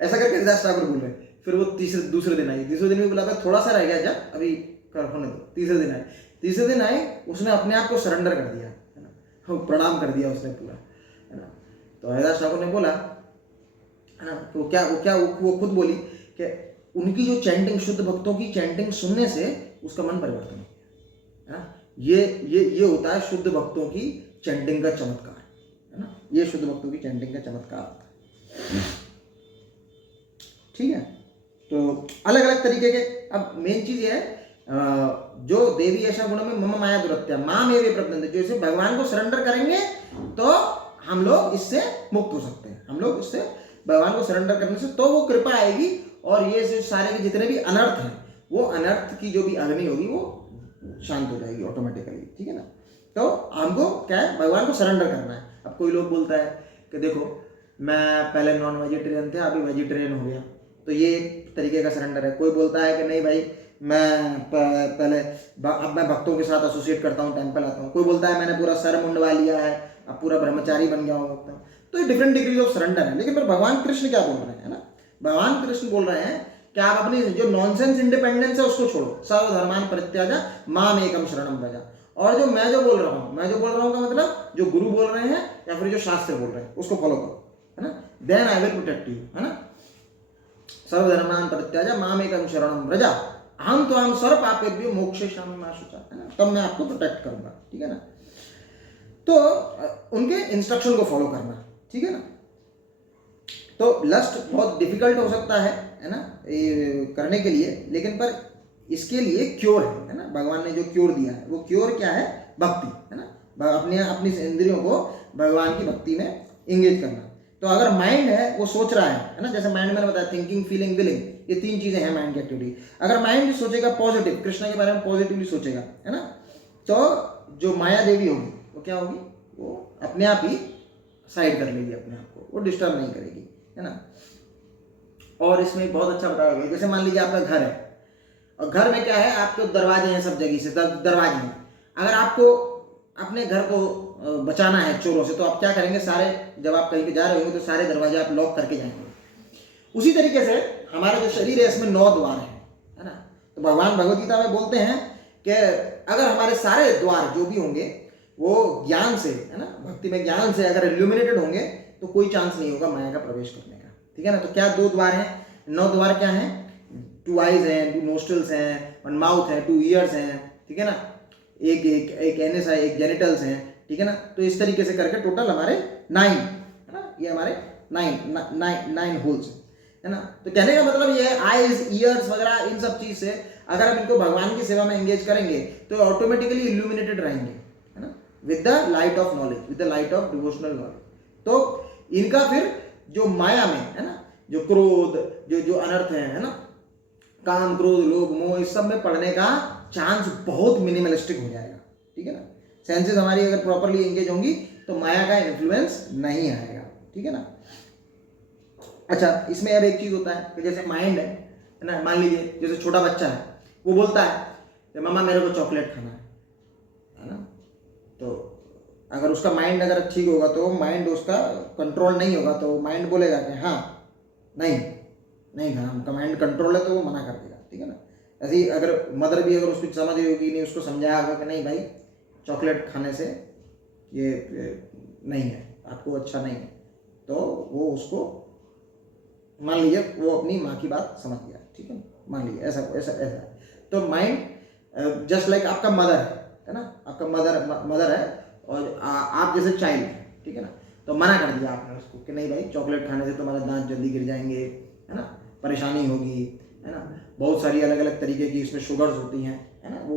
ऐसा करके हरिदास ठाकुर बोले। फिर वो दूसरे दिन आई, दूसरे दिन भी बोला था थोड़ा सा रह गया जब अभी कर होने दो। तीसरे दिन आए, उसने अपने आप को सरेंडर कर दिया, है ना, प्रणाम कर दिया उसने पूरा, है ना। तो हरिदास ठाकुर ने बोला, है ना, तो वो खुद बोली कि उनकी जो चैंटिंग, शुद्ध भक्तों की चैंटिंग सुनने से उसका मन परिवर्तन हो गया, है ना। ये होता है शुद्ध भक्तों की चैंटिंग का चमत्कार, है ना, ये शुद्ध भक्तों की चैंटिंग का चमत्कार होता है, ठीक है। तो अलग अलग तरीके के, अब मेन चीज ये है जो देवी ऐसा गुण में मम माया दुरत्या माम एवे प्रपद्यन्ते, जो इसे भगवान को सरेंडर करेंगे तो हम लोग इससे मुक्त हो सकते हैं, हम लोग इससे भगवान को सरेंडर करने से तो वो कृपा आएगी, और ये जो सारे के जितने भी अनर्थ हैं वो अनर्थ की जो भी अग्नि होगी वो शांत हो जाएगी ऑटोमेटिकली, ठीक है ना। तो हमको क्या है, भगवान को सरेंडर करना है। अब कोई लोग बोलता है कि देखो मैं पहले नॉन वेजिटेरियन थे अभी वेजिटेरियन हो गया, तो ये एक तरीके का सरेंडर है। कोई बोलता है कि नहीं भाई मैं पहले अब मैं भक्तों के साथ एसोसिएट करता हूँ, टेंपल आता हूँ। कोई बोलता है मैंने पूरा सर मुंडवा लिया है, अब पूरा ब्रह्मचारी बन गया हूँ। तो ये डिफरेंट डिग्रीज ऑफ सरेंडर है। लेकिन फिर भगवान कृष्ण क्या बोल रहे हैं, है ना, भगवान कृष्ण बोल रहे हैं कि आप अपनी जो नॉनसेंस इंडिपेंडेंस है उसको छोड़ो, सर्वधर्मान परित्याजा माम एकम शरणम व्रजा। और जो मैं जो बोल रहा हूँ का मतलब जो गुरु बोल रहे हैं या फिर जो शास्त्र बोल रहे हैं उसको फॉलो करो, है ना, then I will protect you, है ना। सर्वधर्मान परित्याजा माम एकम शरणम व्रजा अहम तो हम सर्व पापेभ्यो मोक्षयिष्यामि मा शुचा, है ना, तब मैं आपको प्रोटेक्ट करूंगा, ठीक है ना। तो उनके इंस्ट्रक्शन को फॉलो करना, ठीक है ना। तो लस्ट बहुत डिफिकल्ट हो सकता है, है ना, ये करने के लिए, लेकिन पर इसके लिए क्योर है ना, भगवान ने जो क्योर दिया है वो क्योर क्या है, भक्ति है ना, अपनी इंद्रियों को भगवान की भक्ति में इंगेज करना। तो अगर माइंड है वो सोच रहा है ना, जैसे माइंड मैंने बताया थिंकिंग, फीलिंग, विलिंग, ये 3 चीजें हैं माइंड की एक्टिविटी। अगर माइंड सोचेगा पॉजिटिव, कृष्ण के बारे में पॉजिटिवली सोचेगा है ना, तो जो माया देवी होगी वो क्या होगी, वो अपने आप ही साइड कर लेगी अपने आप को, वो डिस्टर्ब नहीं करेगी है ना। और इसमें बहुत अच्छा बताया गया, जैसे मान लीजिए आपका घर है और घर में क्या है, आपके दरवाजे हैं सब जगह से, दरवाजे हैं। अगर आपको अपने घर को बचाना है चोरों से, तो आप क्या करेंगे, सारे जब आप कहीं पे जा रहे होंगे तो सारे दरवाजे आप लॉक करके जाएंगे। उसी तरीके से हमारा जो शरीर है इसमें 9 द्वार है ना। तो भगवान भगवद गीता में बोलते हैं कि अगर हमारे सारे द्वार जो भी होंगे वो ज्ञान से है ना, भक्ति में ज्ञान से अगर इल्यूमिनेटेड होंगे तो कोई चांस नहीं होगा माया का प्रवेश करने का, ठीक है ना। तो क्या 2 द्वार हैं, 9 द्वार क्या हैं, 2 आइज हैं, 2 नोस्ट्रल्स हैं, 1 माउथ है, 2 ईयर्स हैं, ठीक है ना, एक एनएस है, एक जेनिटल्स हैं, ठीक है ना। तो इस तरीके से करके टोटल हमारे 9 है ना, ये हमारे 9 होल्स है ना। तो कहने का मतलब ये है, आइज, ईयर्स वगैरह इन सब चीज से अगर हम इनको भगवान की सेवा में एंगेज करेंगे तो ऑटोमेटिकली इल्यूमिनेटेड रहेंगे है ना, with the light of knowledge, with the light of devotional knowledge. तो इनका फिर जो माया में है ना, जो क्रोध, जो अनर्थ है ना, काम, क्रोध, लोभ, मोह, इस सब में पड़ने का चांस बहुत मिनिमलिस्टिक हो जाएगा, ठीक है ना। सेंसेस हमारी अगर प्रॉपरली एंगेज होंगी तो माया का इन्फ्लुएंस नहीं आएगा, ठीक है ना। अच्छा, इसमें अब एक चीज होता है कि जैसे माइंड है ना, मान लीजिए जैसे छोटा बच्चा है, वो बोलता है कि मम्मा मेरे को चॉकलेट खाना है ना। तो अगर उसका माइंड अगर ठीक होगा तो माइंड उसका कंट्रोल नहीं होगा तो माइंड बोलेगा कि हाँ नहीं खाना, उनका माइंड कंट्रोल है तो वो मना कर देगा, ठीक है ना। ऐसे ही अगर मदर भी अगर उसको समझ रही होगी, नहीं उसको समझाया होगा कि नहीं भाई चॉकलेट खाने से ये नहीं है, आपको अच्छा नहीं है, तो वो उसको मान लीजिए वो अपनी माँ की बात समझ गया, ठीक है, मान लीजिए ऐसा ऐसा ऐसा है। तो माइंड जस्ट लाइक आपका मदर है ना, आपका मदर है और आप जैसे चाइल्ड है, ठीक है ना। तो मना कर दिया आपने उसको कि नहीं भाई चॉकलेट खाने से तुम्हारे दांत जल्दी गिर जाएंगे है ना, परेशानी होगी है ना, बहुत सारी अलग अलग तरीके की इसमें शुगर्स होती हैं है ना, वो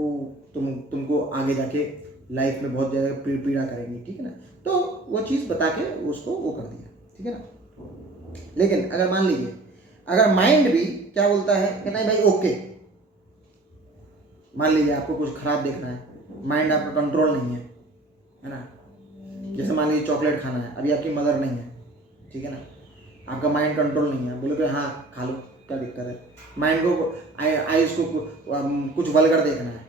तुमको आगे जाके लाइफ में बहुत ज़्यादा पीड़ा करेंगी, ठीक है ना। तो वो चीज़ बता के उसको वो कर दिया, ठीक है ना। लेकिन अगर मान लीजिए अगर माइंड भी क्या बोलता है कि नहीं भाई ओके, मान लीजिए आपको कुछ खराब देखना है, माइंड आपका कंट्रोल नहीं है ना, जैसे मान लीजिए चॉकलेट खाना है, अभी आपकी मदर नहीं है, ठीक है ना, आपका माइंड कंट्रोल नहीं है, बोले कि हाँ खा लो क्या दिक्कत है, माइंड को आइज को कुछ वल्गर देखना है,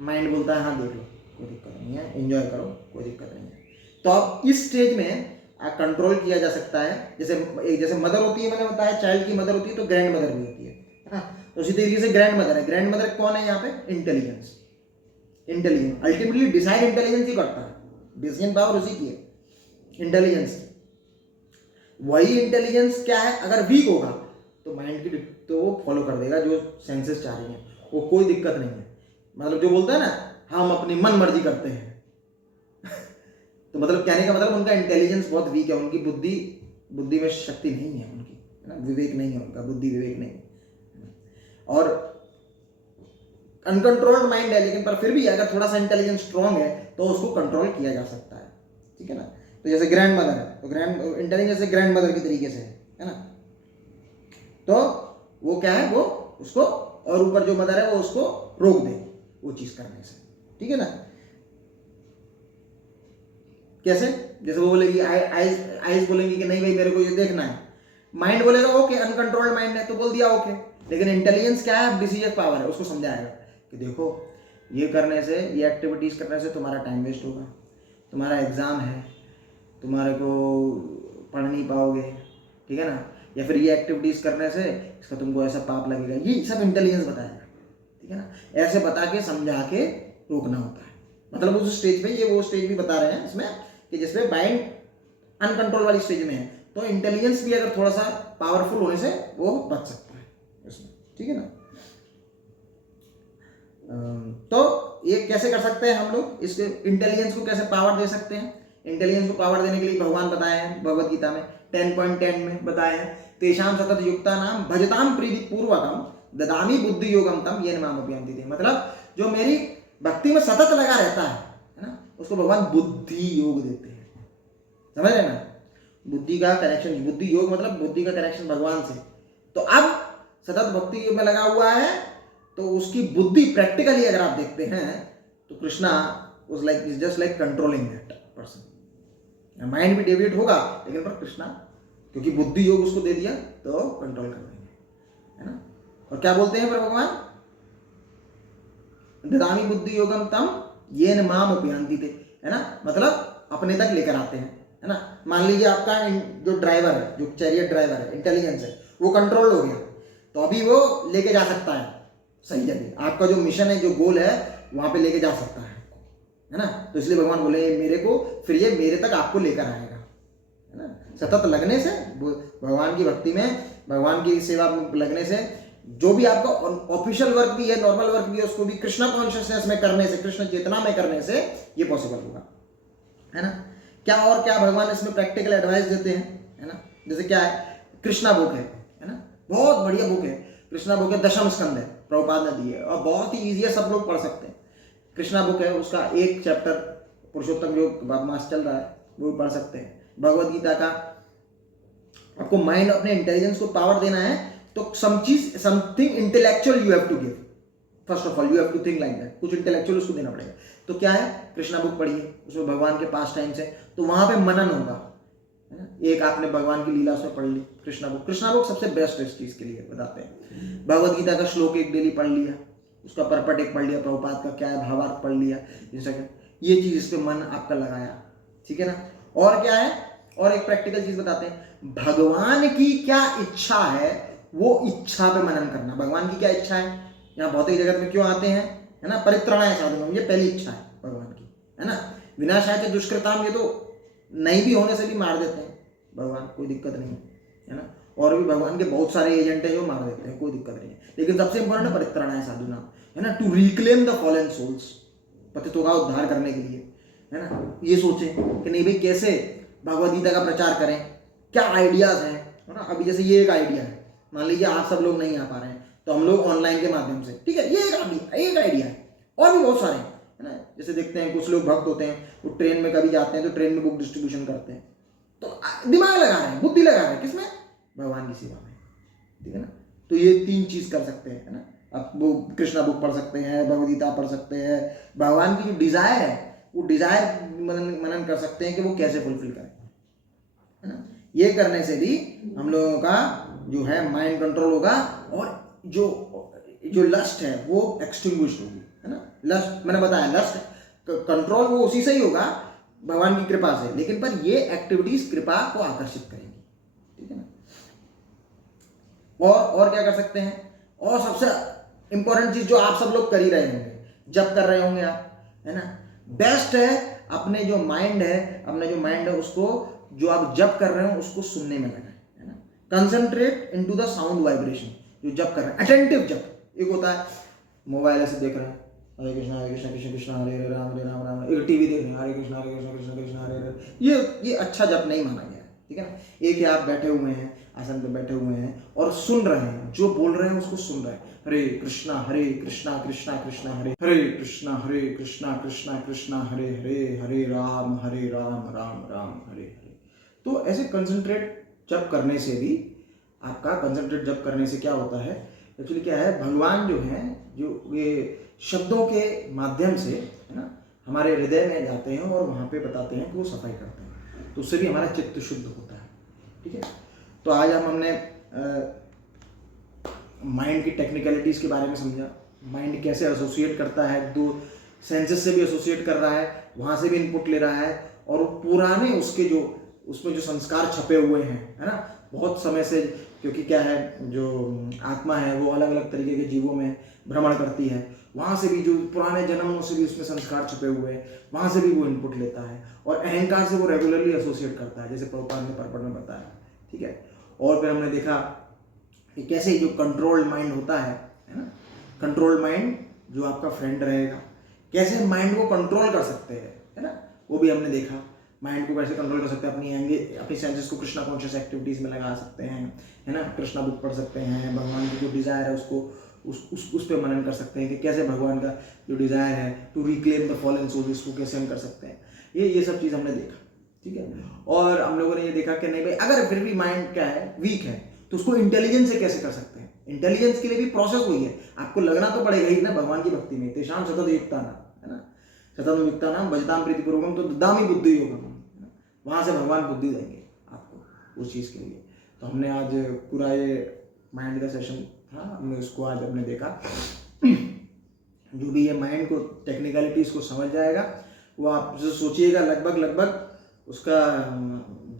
माइंड बोलता है हाँ देख लो कोई दिक्कत नहीं है, एंजॉय करो कोई दिक्कत नहीं है। तो अब इस स्टेज में कंट्रोल किया जा सकता है, जैसे मदर होती है, मैंने बताया चाइल्ड की मदर होती है तो ग्रैंड मदर भी होती है ना। तो उसी तरीके से ग्रैंड मदर है, ग्रैंड मदर कौन है यहाँ पे, इंटेलिजेंस अल्टीमेटली डिसाइड इंटेलिजेंस ही करता है, डिसीजन पावर उसी की है, इंटेलिजेंस। वही इंटेलिजेंस क्या है, अगर वीक होगा तो माइंड की तो वो फॉलो कर देगा जो सेंसेस चाह रही हैं, वो कोई दिक्कत नहीं है। मतलब जो बोलता है ना हम अपनी मन मर्जी करते हैं तो मतलब कहने का मतलब उनका इंटेलिजेंस बहुत वीक है, उनकी बुद्धि में शक्ति नहीं है, उनकी है ना, विवेक नहीं है उनका, बुद्धि विवेक नहीं है। और अनकंट्रोल्ड माइंड है, लेकिन पर फिर भी अगर थोड़ा सा इंटेलिजेंस स्ट्रॉन्ग है तो उसको कंट्रोल किया जा सकता है, ठीक है ना। तो जैसे ग्रैंड मदर है तो ग्रैंड इंटेलिजेंस से ग्रैंड मदर की तरीके से है ना, तो वो क्या है, वो उसको और ऊपर जो मदर है वो उसको रोक दे वो चीज करने से, ठीक है ना। कैसे, जैसे वो बोलेगी आइज बोलेंगी कि नहीं भाई मेरे को ये देखना है, माइंड बोलेगा ओके, अनकंट्रोल्ड माइंड है तो बोल दिया ओके, लेकिन इंटेलिजेंस क्या है, डिसीजन पावर है, उसको समझाएगा कि देखो ये करने से, ये एक्टिविटीज करने से तुम्हारा टाइम वेस्ट होगा, तुम्हारा एग्जाम है, तुम्हारे को पढ़ नहीं पाओगे, ठीक है ना, या फिर ये एक्टिविटीज करने से इसका तुमको ऐसा पाप लगेगा, ये सब इंटेलिजेंस बताएगा, ठीक है ना। ऐसे बता के समझा के रोकना होता है। मतलब उस स्टेज पे ये वो स्टेज भी बता रहे हैं इसमें कि जिसमें माइंड अनकंट्रोल वाली स्टेज में है, तो इंटेलिजेंस भी अगर थोड़ा सा पावरफुल होने से वो बच सकता है इसमें, ठीक है ना। तो ये कैसे कर सकते हैं हम लोग, इसके इंटेलिजेंस को कैसे पावर दे सकते हैं, इंटेलिजेंस को पावर देने के लिए भगवान बताए हैं भगवत गीता में 10.10 में बताए हैं, तेषाम सतत युक्ता नाम भजताम प्रीति पूर्वकम ददामी बुद्धि योगम तम येन माम उपयांति थे। मतलब जो मेरी भक्ति में सतत लगा रहता है ना, उसको भगवान बुद्धि योग देते हैं। समझ रहे ना, बुद्धि का कनेक्शन, बुद्धि योग मतलब बुद्धि का कनेक्शन भगवान से। तो अब सतत भक्ति में लगा हुआ है तो उसकी बुद्धि प्रैक्टिकली अगर आप देखते हैं तो Krishna was like is just like controlling that person. Mind भी डेविएट होगा लेकिन पर कृष्णा क्योंकि बुद्धि योग उसको दे दिया तो कंट्रोल कर देंगे, है ना। और क्या बोलते हैं पर भगवान, ददामी बुद्धि योगम तम येन माम उपयांति थे, है ना, मतलब अपने तक लेकर आते हैं, है ना। मान लीजिए आपका जो ड्राइवर है, जो चैरियट ड्राइवर है, इंटेलिजेंस है, वो कंट्रोल हो गया तो अभी वो लेके जा सकता है सही जगह, आपका जो मिशन है, जो गोल है वहां पे लेके जा सकता है ना। तो इसलिए भगवान बोले मेरे को, फिर ये मेरे तक आपको लेकर आएगा, है ना। सतत लगने से, भगवान की भक्ति में, भगवान की सेवा में लगने से, जो भी आपका ऑफिशियल वर्क भी है, नॉर्मल वर्क भी है, उसको भी कृष्णा कॉन्शियसनेस में करने से, कृष्ण चेतना में करने से ये पॉसिबल होगा, है ना। क्या और क्या भगवान इसमें प्रैक्टिकल एडवाइस देते हैं, है ना। जैसे क्या है, कृष्णा बुक है ना, बहुत बढ़िया बुक है, कृष्णा बुक है, दशम स्कंद है, प्रभुपाद ने दी है और बहुत ही ईजी है, सब लोग पढ़ सकते हैं। कृष्णा बुक है, उसका एक चैप्टर पुरुषोत्तम योग मास चल रहा है, वो भी पढ़ सकते हैं। भगवत गीता का आपको माइंड, अपने इंटेलिजेंस को पावर देना है तो something intellectual you have to give. First of all you have to think like that, कुछ इंटेलेक्चुअल उसको देना पड़ेगा। तो क्या है, कृष्णा बुक पढ़िए, उसमें भगवान के पास टाइम से, तो वहां पे मनन होगा, है ना। एक आपने भगवान की लीला उसमें पढ़ ली, कृष्णा बुक सबसे बेस्ट है इस चीज के लिए, बताते हैं। भगवत गीता का श्लोक एक डेली पढ़ लिया, उसका परपट एक पढ़ लिया, प्रभुपाद का क्या है भावार्थ पढ़ लिया, ये चीज इस पे मन आपका लगाया, ठीक है ना। और क्या है, और एक प्रैक्टिकल चीज बताते हैं, भगवान की क्या इच्छा है वो इच्छा पे मनन करना। भगवान की क्या इच्छा है, यहाँ भौतिक जगत में क्यों आते हैं, है ना, परित्राणाय साधनम, ये पहली इच्छा है भगवान की, है ना। विनाशाय च दुष्कृताम, ये तो नहीं भी होने से भी मार देते हैं भगवान, कोई दिक्कत नहीं है ना। और भी भगवान के बहुत सारे एजेंट है जो मार देते हैं, कोई दिक्कत नहीं है। लेकिन सबसे इंपॉर्टेंट है परित्राणाय साधुनाम, है ना, to reclaim the fallen souls, पतितों का उद्धार करने के लिए, है ना। ये सोचें कि नहीं भाई कैसे भगवद गीता का प्रचार करें, क्या आइडियाज हैं, है ना। अभी जैसे ये एक आइडिया है, मान लीजिए आप सब लोग नहीं आ पा रहे हैं तो हम लोग ऑनलाइन के माध्यम से, ठीक है, ये एक आइडिया है, और भी बहुत सारे हैं, है ना। जैसे देखते हैं कुछ लोग भक्त होते हैं, वो ट्रेन में कभी जाते हैं तो ट्रेन में बुक डिस्ट्रीब्यूशन करते हैं, तो दिमाग लगा रहे हैं, बुद्धि लगा रहे हैं, किसमें, भगवान की सेवा में, ठीक है ना। तो ये 3 चीज कर सकते हैं, है ना। आप वो कृष्णा बुक पढ़ सकते हैं, भगवद गीता पढ़ सकते हैं, भगवान की जो डिजायर है वो डिजायर मनन कर सकते हैं कि वो कैसे फुलफिल करें, है ना। ये करने से भी हम लोगों का जो है माइंड कंट्रोल होगा और जो लस्ट है वो एक्सटिंग्विश होगी, है ना। लस्ट मैंने बताया, लस्ट कंट्रोल वो उसी से ही होगा, भगवान की कृपा से, लेकिन पर ये एक्टिविटीज कृपा को आकर्षित करेंगी, ठीक है ना। और क्या कर सकते हैं, और सबसे इंपॉर्टेंट चीज जो आप सब लोग कर ही रहे होंगे, जब कर रहे होंगे आप, है ना, बेस्ट है अपने जो माइंड है उसको, जो आप जब कर रहे हो उसको सुनने में लगाएं, है ना। Concentrate into the sound vibration, जो जब कर रहे हैं, अटेंटिव जब। एक होता है मोबाइल ऐसे देख रहे हैं, हरे कृष्णा कृष्ण कृष्ण हरे राम राम, एक टीवी देख रहे हैं, हरे कृष्ण कृष्ण कृष्ण हरे हरे, ये अच्छा जप नहीं माना गया, ठीक है ना। एक है आप बैठे हुए हैं, आसन पे बैठे हुए हैं और सुन रहे हैं, जो बोल रहे हैं उसको सुन रहे हैं, हरे कृष्णा कृष्णा कृष्णा हरे कृष्णा कृष्णा हरे हरे, हरे राम राम राम हरे हरे। तो ऐसे कंसंट्रेट जप करने से भी, आपका कंसंट्रेट जप करने से क्या होता है, एक्चुअली क्या है, भगवान जो है, जो ये शब्दों के माध्यम से, है ना, हमारे हृदय में जाते हैं और वहाँ पे बताते हैं कि वो सफाई करते हैं, तो उससे भी हमारा चित्त शुद्ध होता है, ठीक है। तो आज हमने माइंड की टेक्निकलिटीज़ के बारे में समझा, माइंड कैसे एसोसिएट करता है, 2 सेंसेस से भी एसोसिएट कर रहा है, वहाँ से भी इनपुट ले रहा है, और पुराने उसके जो उसमें जो संस्कार छपे हुए हैं, है ना, बहुत समय से, क्योंकि क्या है, जो आत्मा है वो अलग अलग तरीके के जीवों में भ्रमण करती है, वहाँ से भी जो पुराने जन्मों से भी उसमें संस्कार छपे हुए हैं, वहाँ से भी वो इनपुट लेता है, और अहंकार से वो रेगुलरली एसोसिएट करता है, जैसे प्रभुपाद ने परपट में बताया, ठीक है। और फिर हमने देखा कि कैसे जो कंट्रोल्ड माइंड होता है ना, कंट्रोल्ड माइंड जो आपका फ्रेंड रहेगा, कैसे माइंड को कंट्रोल कर सकते हैं, है ना, वो भी हमने देखा। माइंड को कैसे कंट्रोल कर सकते हैं, अपनी सेंसेस को कृष्णा कॉन्शियस एक्टिविटीज़ में लगा सकते हैं, है ना, कृष्णा बुक पढ़ सकते हैं, भगवान की जो डिज़ायर है उसको उस पर मनन कर सकते हैं कि कैसे भगवान का जो डिज़ायर है to reclaim the fallen soul, इसको कैसे हम कर सकते हैं। ये सब चीज़ हमने देखा, ठीक है। और हम लोगों ने ये देखा कि नहीं भाई, अगर फिर भी माइंड क्या है, वीक है, तो उसको इंटेलिजेंस से कैसे कर सकते हैं। इंटेलिजेंस के लिए भी प्रोसेस वही है, आपको लगना तो पड़ेगा ही ना भगवान की भक्ति में, तेषाम सतत युक्ता नाम, है ना, सतत युक्ता नाम भजताम प्रीतिपूर्वकम, तो ददामि बुद्धि योगम, वहाँ से भगवान बुद्धि देंगे आपको उस चीज़ के लिए। तो हमने आज पूरा ये माइंड का सेशन था, हमने उसको आज हमने देखा। जो भी ये माइंड को टेक्निकलिटीज़ को समझ जाएगा, वो आप जो सोचिएगा लगभग उसका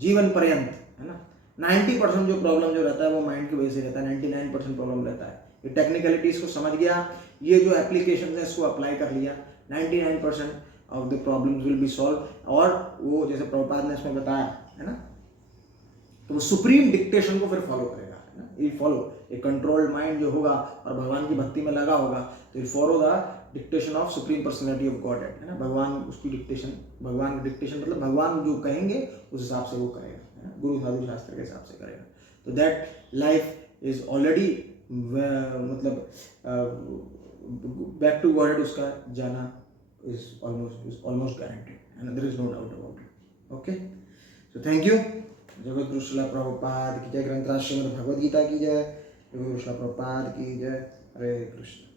जीवन पर्यंत, है ना, 90% जो प्रॉब्लम जो रहता है वो माइंड की वजह से रहता है, 99% प्रॉब्लम रहता है। ये टेक्निकलिटीज़ को समझ गया, ये जो एप्लीकेशन है इसको अप्लाई कर लिया, 99% of the problems will be solve. और वो जैसे प्रभुपाद ने इसमें बताया, है ना, तो वो सुप्रीम डिक्टेशन को फिर फॉलो करेगा, है ना, ये फॉलो ए कंट्रोल्ड माइंड जो होगा और भगवान की भक्ति में लगा होगा, तो ये follow the dictation of supreme personality of God, है ना, भगवान उसकी डिक्टेशन, भगवान की डिक्टेशन मतलब भगवान जो कहेंगे उस हिसाब से वो करेगा, है ना, गुरु साधु शास्त्र के हिसाब से करेगा। तो दैट लाइफ इज ऑलरेडी मतलब बैक टू गॉड, उसका जाना is almost guaranteed, and there is no doubt about it. Okay, so thank you. Jagat Guru Srila Prabhupada की जय, ग्रंथराज श्रीमद् भगवद गीता की जय, जगत गुरु श्रील प्रभुपाद की जय। हरे कृष्ण।